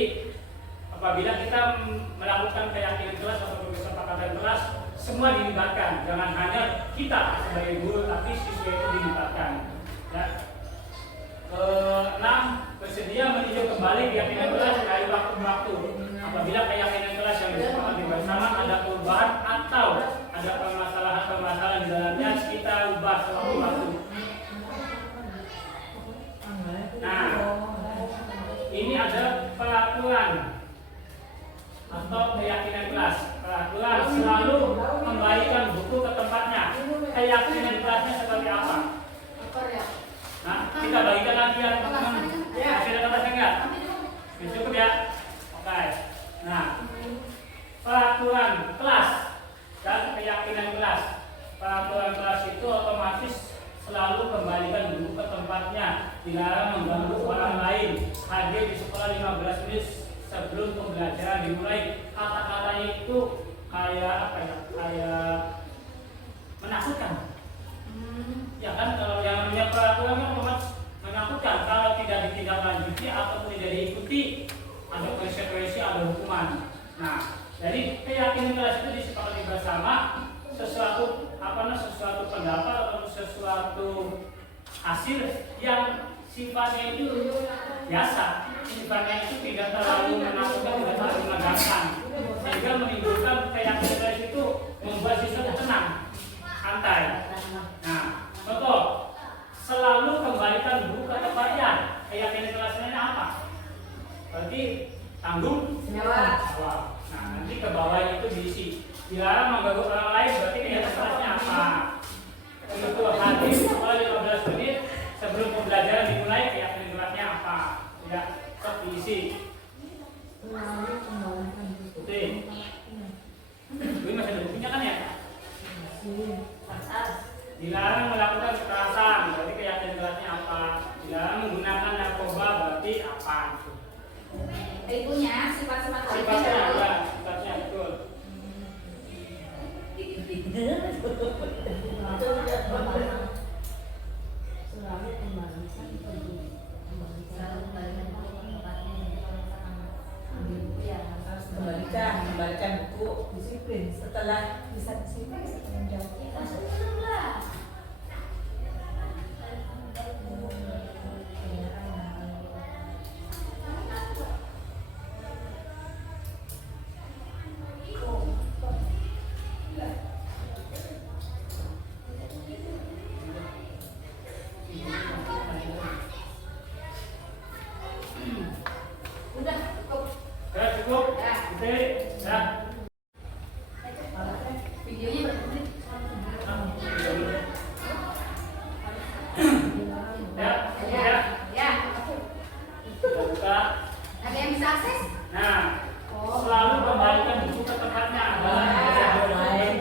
apabila kita melakukan keyakinan kelas atau kesepakatan kelas, semua dilibatkan. Jangan hanya kita sebagai guru, tapi siswa itu dilibatkan. Ya. Keenam, bersedia meninjau kembali keyakinan kelas dari waktu ke waktu. Apabila keyakinan kelas yang disepakati bersama ada perubahan atau ada permasalahan di dalamnya, kita ubah sewaktu-waktu. Nah, ini ada peraturan atau keyakinan kelas. Peraturan selalu kembalikan buku ke tempatnya. Keyakinan kelasnya seperti apa? Nah, kita bagikan lagi ya teman-teman. Masih ada kelasnya enggak? Cukup ya. Oke. Nah, peraturan kelas dan keyakinan kelas. Peraturan kelas itu otomatis selalu kembalikan buku ke tempatnya. Dilarang mengganggu orang lain. Hadir di sekolah 15 menit sebelum pembelajaran dimulai. Kata-katanya itu kayak apa ya? Kayak menakutkan. Ya kan, kalau yang namanya peraturan kan otomatis menakutkan. Kalau tidak ditindaklanjuti ataupun tidak diikuti, ada konsekuensi, ada hukuman. Nah, jadi keyakinan kelas itu disepakati bersama sesuatu pendapat atau sesuatu hasil yang sifatnya itu biasa, sifatnya itu tidak terlalu menakutkan, tidak terlalu menegangkan, sehingga menimbulkan keyakinan kelas itu membuat siswa tenang, santai. Nah, contoh, selalu kembalikan buku ke tempatnya. Keyakinan kelasnya apa? Berarti tanggung jawab. Nah, nanti ke bawah itu diisi. Dilarang mengganggu orang lain, berarti keyakinan kelasnya apa? Untuk hadir sekolah 15 menit sebelum pembelajaran dimulai, keyakinan kelasnya apa? Tidak tetap diisi. Oke. Ini masih ada bukunya kan ya? Dilarang melakukan kekerasan, berarti keyakinan kelasnya apa? Dilarang menggunakan narkoba, berarti apa? Itunya sifat-sifat Sifatnya ada, sifatnya betul. Kembali membaca buku disiplin. setelah Bisa disiplin, bisa tanggung jawab. Kita seneng lah. Udah cukup. Ya cukup. Ya. Oke. Ya. Videonya berapa menit? Ya. Ya. Ya. Ya. Kita buka. Ada yang bisa akses? Nah, selalu kembalikan buku ke tempatnya.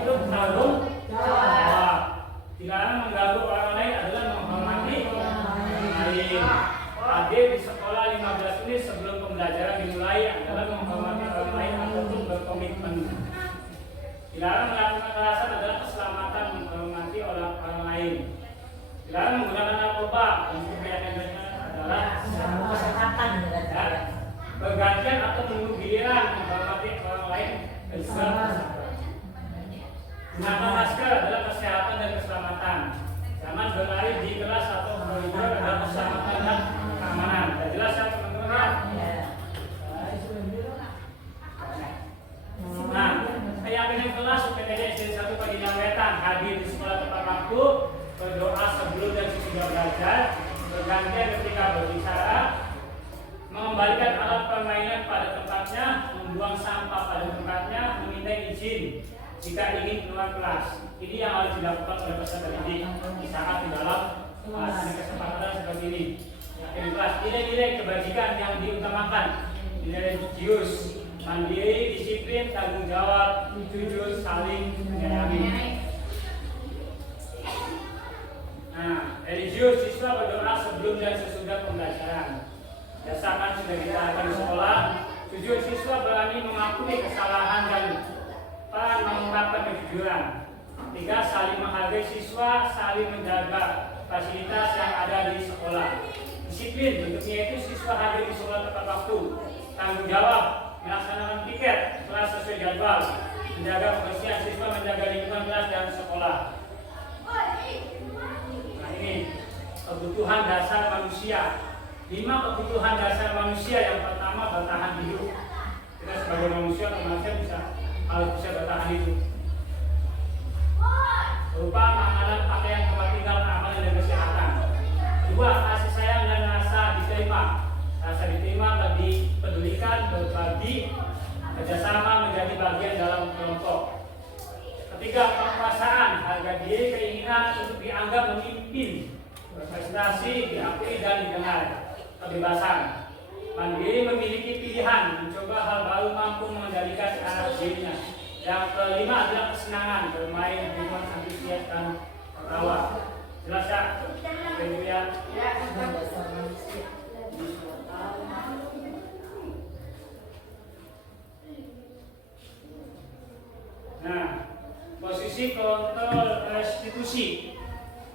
Itu tanggung jawab. Dilarang mengganggu orang lain adalah menghormati orang lain. Hadir di sekolah 15 menit sebelum pembelajaran dimulai adalah menghormati orang lain ataupun berkomitmen. Dilarang melakukan kekerasan adalah keselamatan menghormati orang lain. Dilarang menggunakan narkoba dan kegiatan adalah kesehatan ya, bergantian atau menunggu giliran menghormati orang lain dan juga gunakan masker adalah kesehatan dan keselamatan. Jangan berlari di kelas atau berlibur adalah keselamatan dan keamanan. Sudah jelas ya teman-teman? Nah, keyakinan kelas UPTD SD 1 Padinang Wetan hadir di sekolah tepat waktu, berdoa sebelum dan sesudah belajar, bergantian ketika berbicara, mengembalikan alat permainan pada tempatnya, membuang sampah pada tempatnya, meminta izin jika ingin keluar kelas. Ini yang harus dilakukan oleh peserta didik di saat di dalam kelas. Ini kesempatan seperti ini. Yakin kelas, nilai-nilai kebajikan yang diutamakan, nilai religius, mandiri, disiplin, tanggung jawab, jujur, saling menyayangi. Nah, religius, siswa berdoa sebelum dan sesudah pembelajaran. Dasarkan sudah diterapkan di sekolah. Jujur, siswa berani mengakui kesalahan dan mengungkapkan kejujuran. 3. Saling menghargai siswa, saling menjaga fasilitas yang ada di sekolah. Disiplin, bentuknya itu siswa hadir di sekolah tepat waktu. Tanggung jawab, melaksanakan piket kelas sesuai jadwal. Menjaga kebersihan siswa, menjaga lingkungan kelas dan sekolah. Nah ini kebutuhan dasar manusia. 5 kebutuhan dasar manusia. Yang pertama, bertahan hidup. Kita sebagai manusia harus bisa bertahan hidup. Berupa makanan, pakaian, tempat tinggal, keamanan dan kesehatan. 2. Kasih sayang dan rasa diterima. Rasa diterima, dipedulikan, berbagi, kerjasama, menjadi bagian dalam kelompok. 3. Kekuasaan, harga diri, keinginan untuk dianggap memimpin, berprestasi, diakui dan didengar. Kebebasan, mandiri, memiliki pilihan, mencoba hal baru, mampu mengendalikan arah dirinya. Yang kelima adalah kesenangan, bermain, berbuat antusias dan tertawa. Jelas ya? Kemudian nah, posisi kontrol restitusi.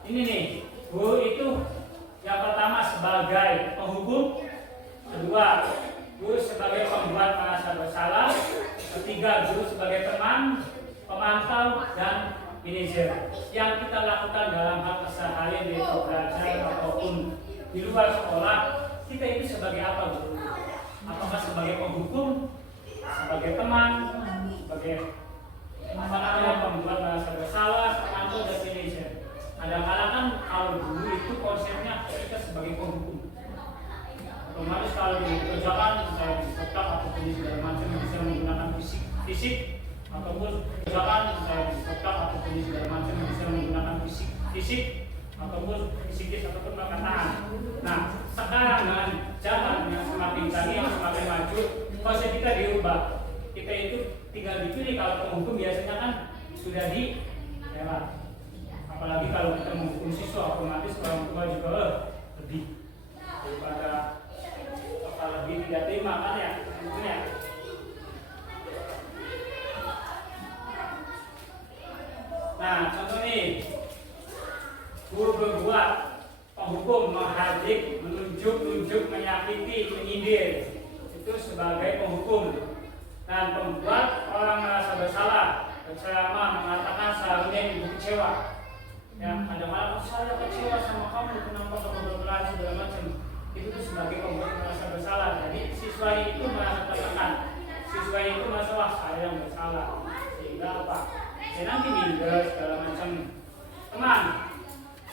Ini nih, guru itu yang pertama sebagai penghukum, kedua guru sebagai pembuat merasa bersalah, ketiga guru sebagai teman, pemantau dan manajer. Yang kita lakukan dalam hal keseharian yaitu belajar ataupun di luar sekolah, kita itu sebagai apa guru? Apakah sebagai penghukum, sebagai teman, sebagai pembuat merasa bersalah, pemantau dan manajer. Kadang-kadang kan kalau dulu itu konsepnya kita sebagai penghukum. Otomatis kalau dikerjakan saya disekap ataupun segala macam yang bisa menggunakan fisik ataupun kerjakan saya disekap ataupun segala macam yang bisa menggunakan fisik ataupun fisikis ataupun perkataan. Nah, sekarang dengan zaman yang semakin canggih, yang semakin maju, konsep kita dirubah. Kita itu tinggal dipilih. Kalau penghukum biasanya kan sudah di lewat. Apalagi kalau kita menghukum siswa, otomatis orang tua juga lebih daripada lebih tidak terima kan ya, tentunya. Nah, contoh nih, guru berbuat, penghukum menghardik, menunjuk, menyakiti, menyindir, itu sebagai penghukum. dan membuat orang merasa bersalah. Selama mengatakan seharusnya ibu kecewa. Ya, kadang-kadang saya kecewa sama kamu, kenapa kamu berkelahi segala macam. Itu tuh sebagai pembuat merasa bersalah. Jadi siswa itu merasa tertekan. Siswa itu merasa wah saya yang bersalah. Sehingga apa? Saya nanti minder segala macam. Teman,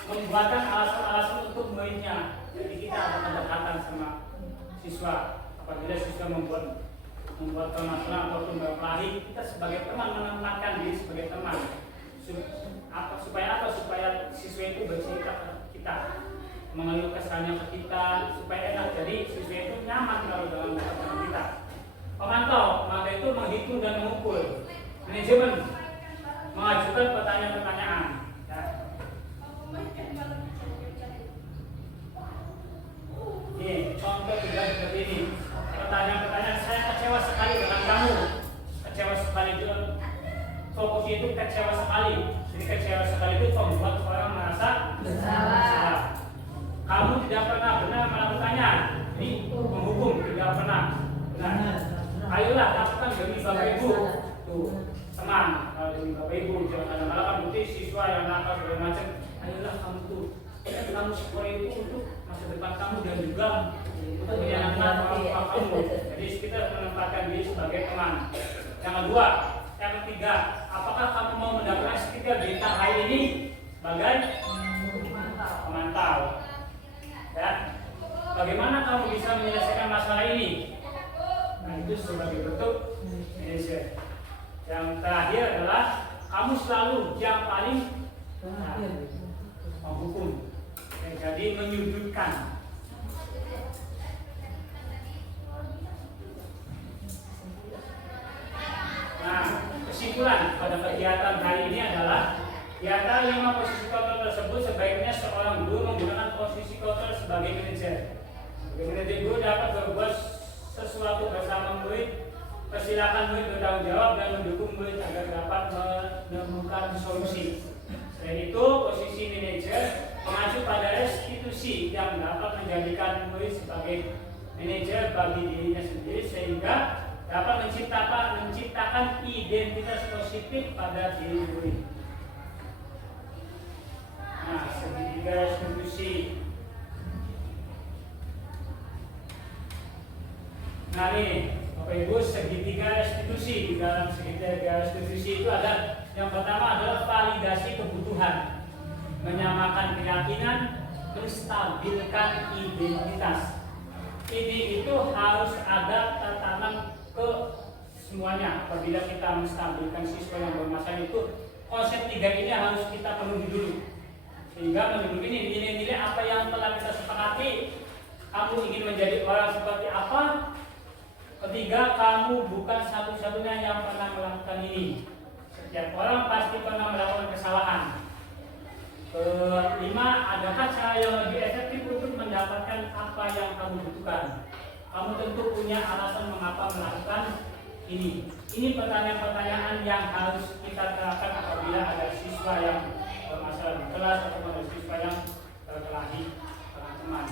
membuatkan alasan-alasan untuk muridnya. Jadi kita ada kedekatan sama siswa. Apabila siswa membuat permasalahan ataupun berkelahi, kita sebagai teman menempatkan diri sebagai teman. Supaya siswa itu bercerita ke kita, mengeluh kesahnya ke kita, supaya enak. Jadi siswa itu nyaman kalau dalam pertemuan kita. Pemantau, maka itu menghitung dan mengukur. Manajemen, mengajukan pertanyaan-pertanyaan. Ya. Ini contoh tugas seperti ini. Pertanyaan-pertanyaan, saya kecewa sekali dengan kamu. Kecewa sekali itu fokus itu kecewa sekali. Jadi kecewa sekali itu membuat orang merasa bersalah. Kamu tidak pernah benar melakukannya. Jadi menghukum tidak pernah benar. Ayolah lakukan demi Bapak Ibu. Tuh teman, kalau demi Bapak Ibu jangan kadang-kadang kan bukti siswa yang nakal segala macam. Ayolah kamu tuh, kamu sekolah itu untuk masa depan kamu dan juga untuk menyenangkan orang tua kamu. Jadi kita menempatkan diri sebagai teman. Yang kedua, yang ketiga, apakah kamu mau mendapatkan stiker bintang hari ini sebagai pemantau? Ya, bagaimana kamu bisa menyelesaikan masalah ini? Nah, itu sebagai bentuk manajer. Yang terakhir adalah kamu selalu yang paling menghukum. Jadi menyudutkan. Nah, kesimpulan pada kegiatan hari ini adalah di antara 5 posisi kontrol tersebut sebaiknya seorang guru menggunakan posisi kontrol sebagai manajer. Sebagai manajer, guru dapat berbuat sesuatu bersama murid, persilakan murid bertanggung jawab dan mendukung murid agar dapat menemukan solusi. Selain itu, posisi manajer mengacu pada restitusi yang dapat menjadikan murid sebagai manajer bagi dirinya sendiri sehingga dapat menciptakan identitas positif pada diri murid. Nah, segitiga restitusi. Nah ini, Bapak Ibu, segitiga restitusi. Di dalam segitiga restitusi itu ada yang pertama adalah validasi kebutuhan, menyamakan keyakinan, menstabilkan identitas. Ini itu harus ada tertanam ke semuanya. Apabila kita menstabilkan siswa yang bermasalah itu, konsep 3 ini harus kita penuhi dulu. Sehingga menurut ini nilai-nilai apa yang telah kita sepakati. Kamu ingin menjadi orang seperti apa? Ketiga, kamu bukan satu-satunya yang pernah melakukan ini. Setiap orang pasti pernah melakukan kesalahan. Kelima, adakah cara yang lebih efektif untuk mendapatkan apa yang kamu butuhkan? Kamu tentu punya alasan mengapa melakukan ini. Ini pertanyaan-pertanyaan yang harus kita terapkan apabila ada siswa yang bermasalah di kelas atau ada siswa yang berkelahi dengan teman.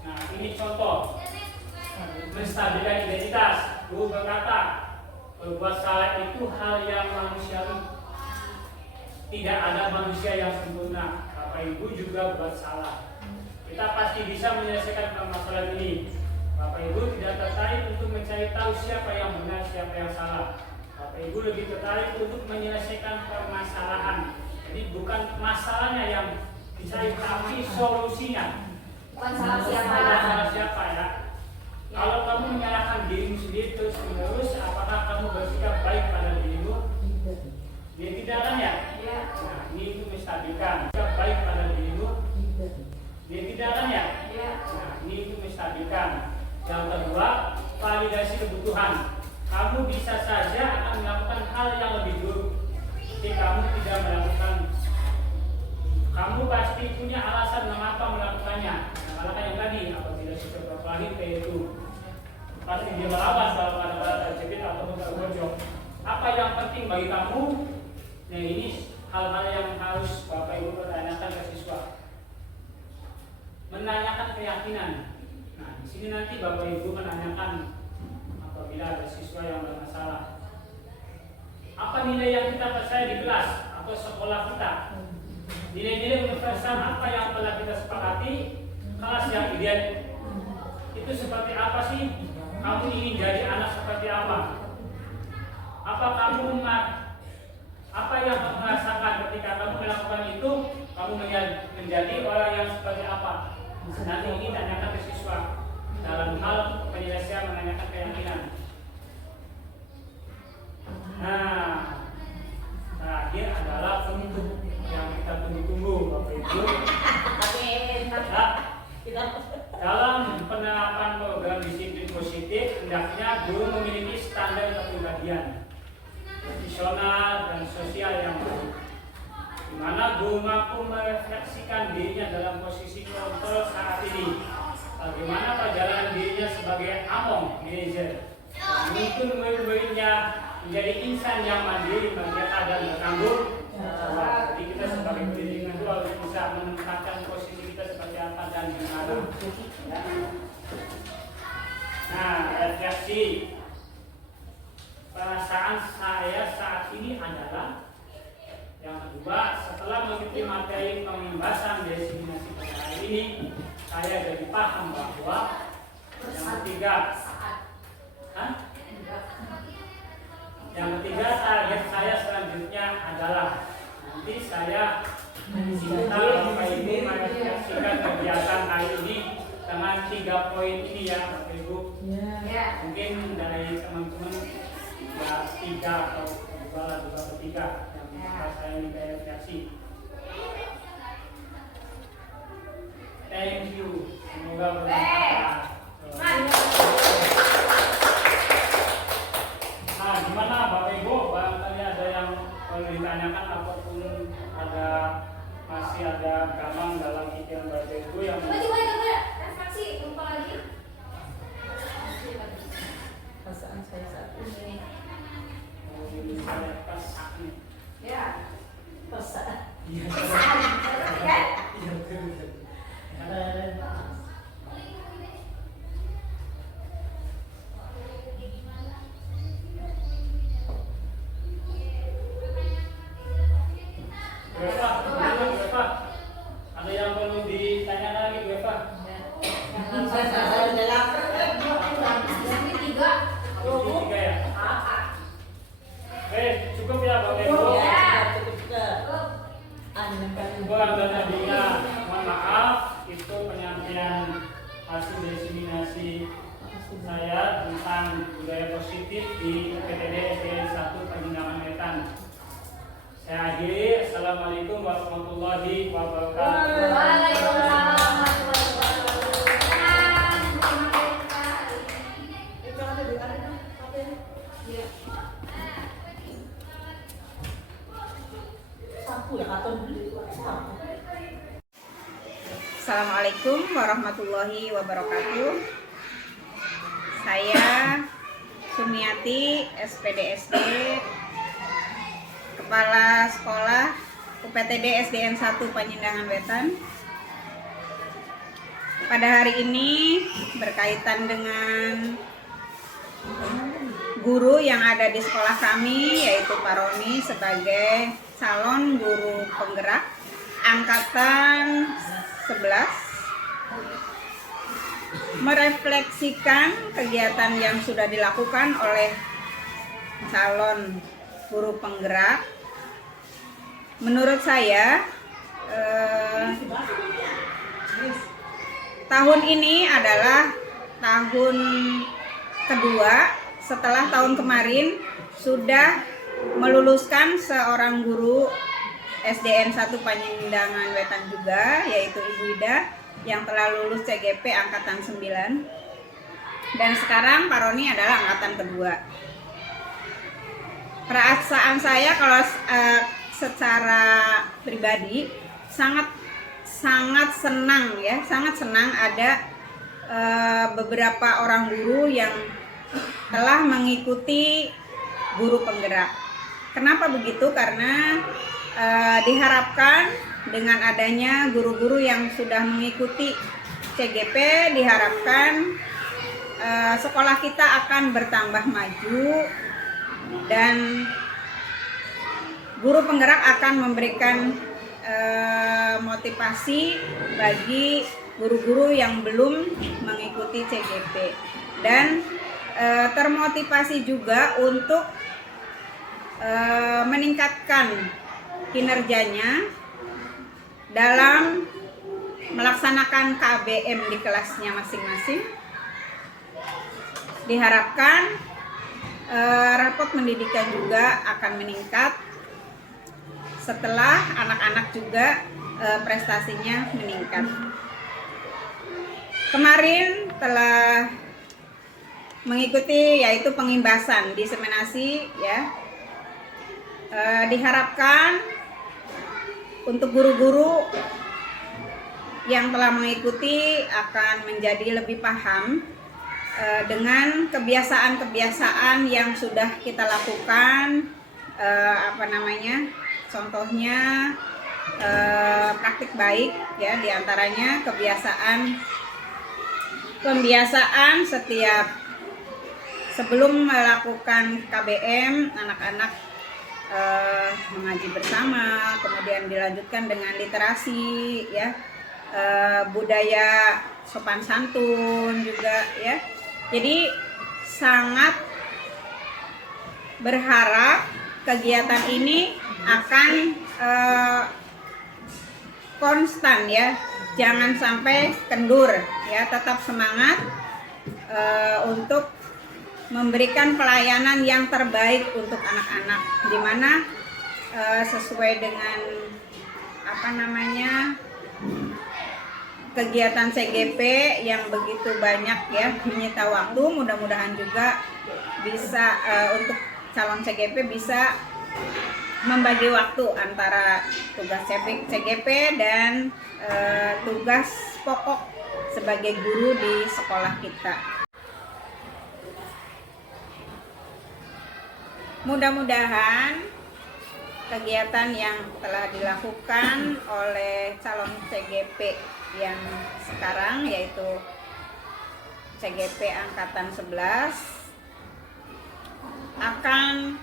Nah, ini contoh menstabilkan identitas. Guru berkata, berbuat salah itu hal yang manusiawi. Tidak ada manusia yang sempurna. Bapak Ibu juga buat salah. Kita pasti bisa menyelesaikan permasalahan ini. Bapak Ibu tidak tertarik untuk mencari tahu siapa yang benar, siapa yang salah. Bapak Ibu lebih tertarik untuk menyelesaikan permasalahan. Jadi bukan masalahnya yang dicari, tapi solusinya. Bukan salah siapa. Bukan salah siapa ya. Kalau kamu menyalahkan dirimu sendiri terus menerus, apakah kamu bersikap baik pada dirimu? Dia tidak kan ya? Nah, ini itu menstabilkan. Sikap baik pada dirimu? Dia tidak kan ya? Nah, ini itu menstabilkan. Yang kedua, validasi kebutuhan. Kamu bisa saja akan melakukan hal yang lebih buruk. Jika kamu tidak melakukan, kamu pasti punya alasan mengapa melakukannya. Nah, yang tadi, apabila sudah berkelahi itu pasti dia melawan kalau ada terjepit atau terbojok. Apa yang penting bagi kamu? Nah, ini hal-hal yang harus Bapak Ibu pertanyakan ke siswa. Menanyakan keyakinan. Nah, di sini nanti Bapak Ibu menanyakan apabila ada siswa yang bermasalah. Apa nilai yang kita percaya di kelas atau sekolah kita? Nilai-nilai universal apa yang telah kita sepakati? Kelas yang ideal itu seperti apa sih? Kamu ingin jadi anak seperti apa? Apa yang kamu rasakan ketika kamu melakukan itu? Kamu menjadi orang yang seperti apa? Nanti ini tanyakan ke siswa dalam hal penyelesaian menanyakan keyakinan. Nah, terakhir adalah penutup yang kita tunggu-tunggu, Bapak Ibu. Dalam penerapan program disiplin positif, hendaknya guru memiliki standar kepribadian, profesional dan sosial yang baik, di mana guru mampu merefleksikan dirinya dalam posisi kontrol saat ini. Bagaimana perjalanan dirinya sebagai among manager, menuntun murid-muridnya menjadi insan yang mandiri, merdeka dan bertanggung jawab. Jadi kita sebagai pendidik itu harus bisa menempatkan posisi kita seperti apa dan di mana. Ya. Nah, refleksi perasaan saya saat ini adalah yang kedua, setelah mengikuti materi pembahasan diseminasi pada hari ini, saya jadi paham bahwa yang ketiga, target saya selanjutnya adalah nanti saya minta Bapak Ibu merefleksikan kegiatan hari ini dengan 3 poin ini ya Bapak Ibu. Mungkin dari teman-teman ya 3 atau 2 atau 3 yang saya minta refleksi. Thank you. Semoga bermanfaat. Nah, gimana Bapak Ibu? Barangkali ada yang perlu ditanyakan ataupun masih ada gamang dalam pikiran Bapak Ibu yang Coba refleksi lupa lagi. Perasaan saya saat ini. saya pas nih. Ya. Perasaan. Iya. Kan? Iya betul. Eva, ada yang perlu ditanya lagi, Eva? Saya jelas. Ini 3. Ini 3 ya? Cukup ya Bapak Ibu. Cukup ke. Kurang dan lebihnya mohon maaf, itu penyampaian hasil diseminasi saya tentang budaya positif di PTD SDN 1 Panjenengan Wetan. Saya akhiri. Assalamualaikum warahmatullahi wabarakatuh. Waalaikumsalam warahmatullahi Assalamualaikum warahmatullahi wabarakatuh. Saya Sumiati, SPDSD, Kepala Sekolah UPTD SDN 1 Panjenengan Wetan. Pada hari ini berkaitan dengan guru yang ada di sekolah kami, yaitu Pak Roni sebagai calon guru penggerak angkatan 11, merefleksikan kegiatan yang sudah dilakukan oleh calon guru penggerak. Menurut saya tahun ini adalah tahun kedua setelah tahun kemarin sudah meluluskan seorang guru SDN 1 Panjenengan Wetan juga, yaitu Ibu Ida yang telah lulus CGP angkatan 9, dan sekarang Pak Roni adalah angkatan kedua. Perasaan saya kalau secara pribadi sangat senang ya, sangat senang ada beberapa orang guru yang telah mengikuti guru penggerak. Kenapa begitu? Karena diharapkan dengan adanya guru-guru yang sudah mengikuti CGP diharapkan sekolah kita akan bertambah maju dan guru penggerak akan memberikan motivasi bagi guru-guru yang belum mengikuti CGP dan termotivasi juga untuk meningkatkan kinerjanya dalam melaksanakan KBM di kelasnya masing-masing. Diharapkan rapot pendidikan juga akan meningkat setelah anak-anak juga prestasinya meningkat. Kemarin telah mengikuti yaitu pengimbasan diseminasi ya. Diharapkan untuk guru-guru yang telah mengikuti akan menjadi lebih paham dengan kebiasaan-kebiasaan yang sudah kita lakukan, contohnya praktik baik ya, diantaranya pembiasaan setiap sebelum melakukan KBM anak-anak mengaji bersama, kemudian dilanjutkan dengan literasi ya, budaya sopan santun juga ya. Jadi sangat berharap kegiatan ini akan konstan ya, jangan sampai kendur ya, tetap semangat untuk memberikan pelayanan yang terbaik untuk anak-anak, di mana sesuai dengan kegiatan CGP yang begitu banyak ya menyita waktu. Mudah-mudahan juga bisa untuk calon CGP bisa membagi waktu antara tugas CGP dan tugas pokok sebagai guru di sekolah kita. Mudah-mudahan kegiatan yang telah dilakukan oleh calon CGP yang sekarang yaitu CGP angkatan 11 akan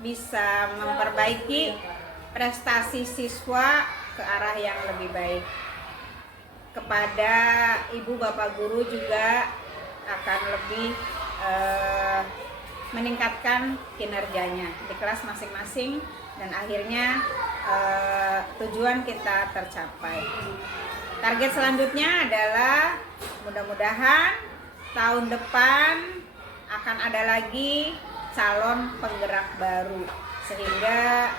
bisa memperbaiki prestasi siswa ke arah yang lebih baik. Kepada ibu bapak guru juga akan lebih meningkatkan kinerjanya di kelas masing-masing dan akhirnya tujuan kita tercapai. Target selanjutnya adalah mudah-mudahan tahun depan akan ada lagi calon penggerak baru sehingga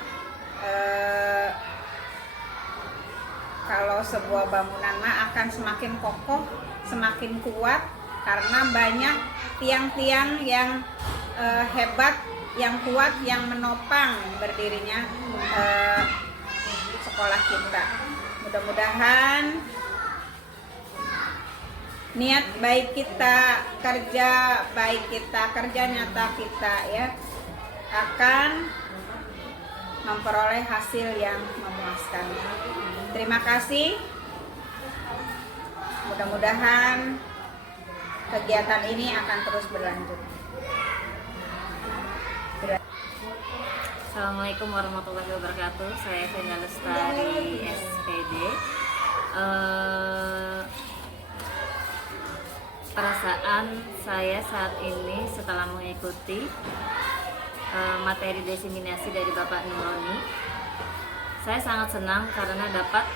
kalau sebuah bangunan akan semakin kokoh, semakin kuat karena banyak tiang-tiang yang hebat, yang kuat, yang menopang berdirinya sekolah kita. Mudah-mudahan niat baik kita, kerja nyata kita ya akan memperoleh hasil yang memuaskan. Terima kasih. Mudah-mudahan kegiatan ini akan terus berlanjut. Assalamualaikum warahmatullahi wabarakatuh. Saya Vena Lestari, SPD. Perasaan saya saat ini setelah mengikuti materi diseminasi dari Bapak Nuroni, saya sangat senang karena dapat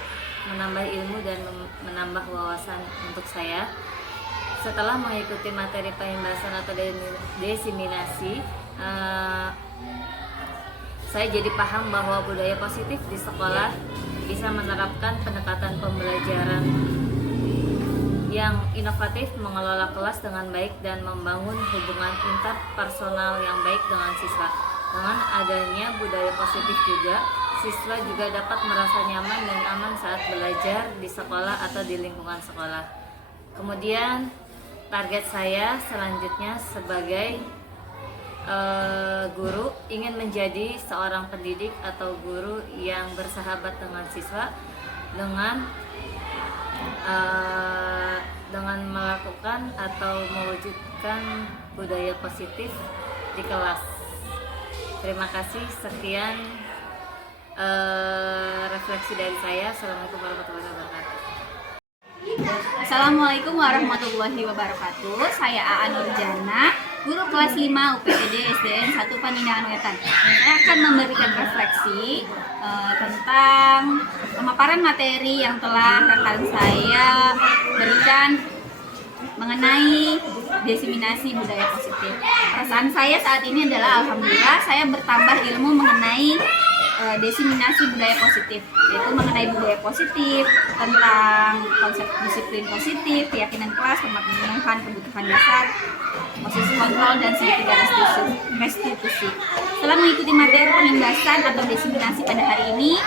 menambah ilmu dan menambah wawasan untuk saya. Setelah mengikuti materi pembahasan atau diseminasi, saya jadi paham bahwa budaya positif di sekolah bisa menerapkan pendekatan pembelajaran yang inovatif, mengelola kelas dengan baik dan membangun hubungan interpersonal yang baik dengan siswa. Dengan adanya budaya positif juga, siswa juga dapat merasa nyaman dan aman saat belajar di sekolah atau di lingkungan sekolah. Kemudian target saya selanjutnya sebagai guru ingin menjadi seorang pendidik atau guru yang bersahabat dengan siswa dengan dengan melakukan atau mewujudkan budaya positif di kelas. Terima kasih, sekian refleksi dari saya. Assalamualaikum warahmatullahi wabarakatuh. Assalamualaikum warahmatullahi wabarakatuh. Saya Aa Nurjana, guru kelas 5 UPTD SDN 1 Panindakan Wetan. Saya akan memberikan refleksi tentang pemaparan materi yang telah rekan saya berikan mengenai diseminasi budaya positif. Perasaan saya saat ini adalah alhamdulillah saya bertambah ilmu mengenai diseminasi budaya positif, yaitu mengenai budaya positif, tentang konsep disiplin positif, keyakinan kelas, pemenuhan kebutuhan dasar, posisi kontrol, dan segitiga restitusi. Setelah mengikuti materi penindasan atau diseminasi pada hari ini,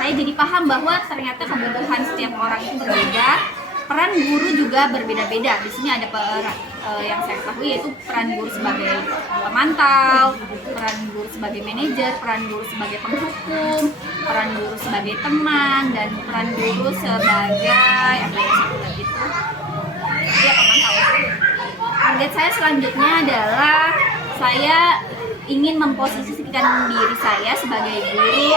saya jadi paham bahwa ternyata kebutuhan setiap orang itu berbeda. Peran guru juga berbeda-beda. Di sini ada yang saya ketahui yaitu peran guru sebagai pemantau, peran guru sebagai manajer, peran guru sebagai penghukum, peran guru sebagai teman, dan peran guru sebagai apa yang satu lagi itu? Ya, pemantau. Target saya selanjutnya adalah saya ingin memposisikan diri saya sebagai guru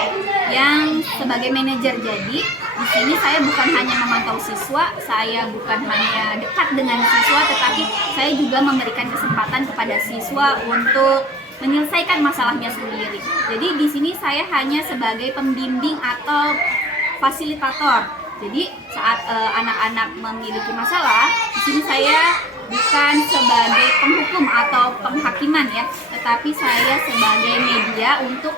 yang sebagai manajer. Jadi di sini saya bukan hanya memantau siswa, saya bukan hanya dekat dengan siswa, tetapi saya juga memberikan kesempatan kepada siswa untuk menyelesaikan masalahnya sendiri. Jadi di sini saya hanya sebagai pembimbing atau fasilitator. Jadi saat anak-anak memiliki masalah, di sini saya bukan sebagai penghukum atau penghakiman ya, tetapi saya sebagai media untuk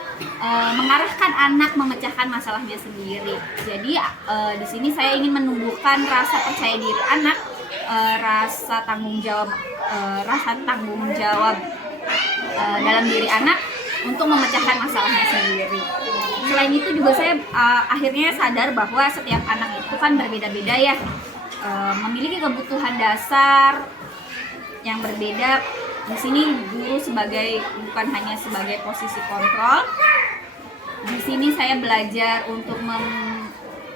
mengarahkan anak memecahkan masalahnya sendiri. Jadi di sini saya ingin menumbuhkan rasa percaya diri anak, rasa tanggung jawab dalam diri anak untuk memecahkan masalahnya sendiri. Selain itu juga saya akhirnya sadar bahwa setiap anak itu kan berbeda-beda ya, memiliki kebutuhan dasar yang berbeda. Di sini guru bukan hanya sebagai posisi kontrol. Di sini saya belajar untuk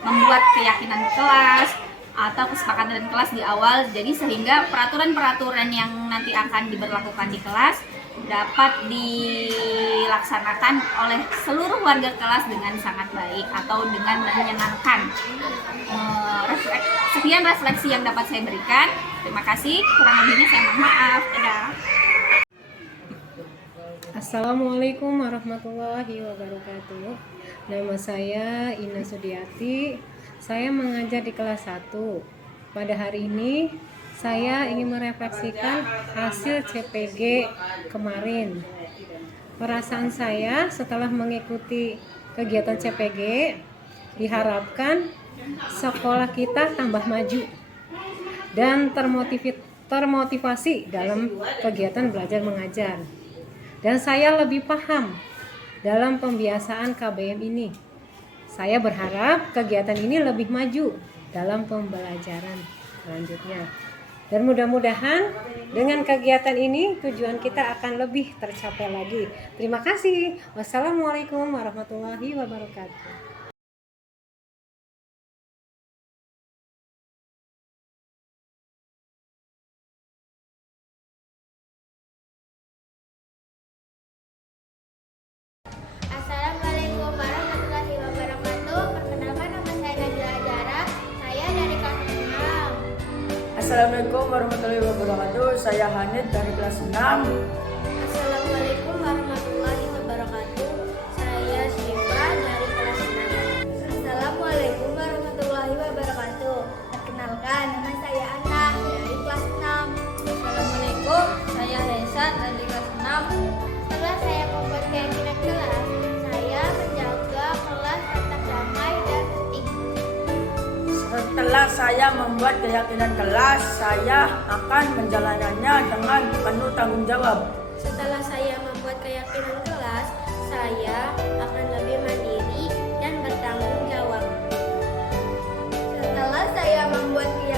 membuat keyakinan kelas atau kesepakatan kelas di awal, jadi sehingga peraturan-peraturan yang nanti akan diberlakukan di kelas dapat dilaksanakan oleh seluruh warga kelas dengan sangat baik atau dengan menyenangkan. Sekian refleksi yang dapat saya berikan. Terima kasih. Kurang lebihnya saya mohon maaf. Dadah. Assalamualaikum warahmatullahi wabarakatuh. Nama saya Ina Sudiati. Saya mengajar di kelas 1. Pada hari ini saya ingin merefleksikan hasil CPG kemarin. Perasaan saya setelah mengikuti kegiatan CPG, diharapkan sekolah kita tambah maju dan termotivasi dalam kegiatan belajar mengajar. Dan saya lebih paham dalam pembiasaan KBM ini. Saya berharap kegiatan ini lebih maju dalam pembelajaran selanjutnya. Dan mudah-mudahan dengan kegiatan ini tujuan kita akan lebih tercapai lagi. Terima kasih. Wassalamualaikum warahmatullahi wabarakatuh. Assalamualaikum warahmatullahi wabarakatuh. Perkenalkan, nama saya Nabila Azhara. Saya dari kelas 6. Assalamualaikum warahmatullahi wabarakatuh. Saya Hanid dari kelas 6. Assalamualaikum warahmatullahi wabarakatuh. Saya Syifa dari kelas 6. Assalamualaikum warahmatullahi wabarakatuh. Perkenalkan, nama saya Anna dari kelas 6. Assalamualaikum, saya Reza dari kelas 6. Setelah saya membuat keyakinan kelas, saya menjaga kelas tetap damai dan tertib. Setelah saya membuat keyakinan kelas, saya akan menjalankannya dengan penuh tanggung jawab. Setelah saya membuat keyakinan kelas, saya akan lebih mandiri dan bertanggung jawab. Setelah saya membuat keyakinan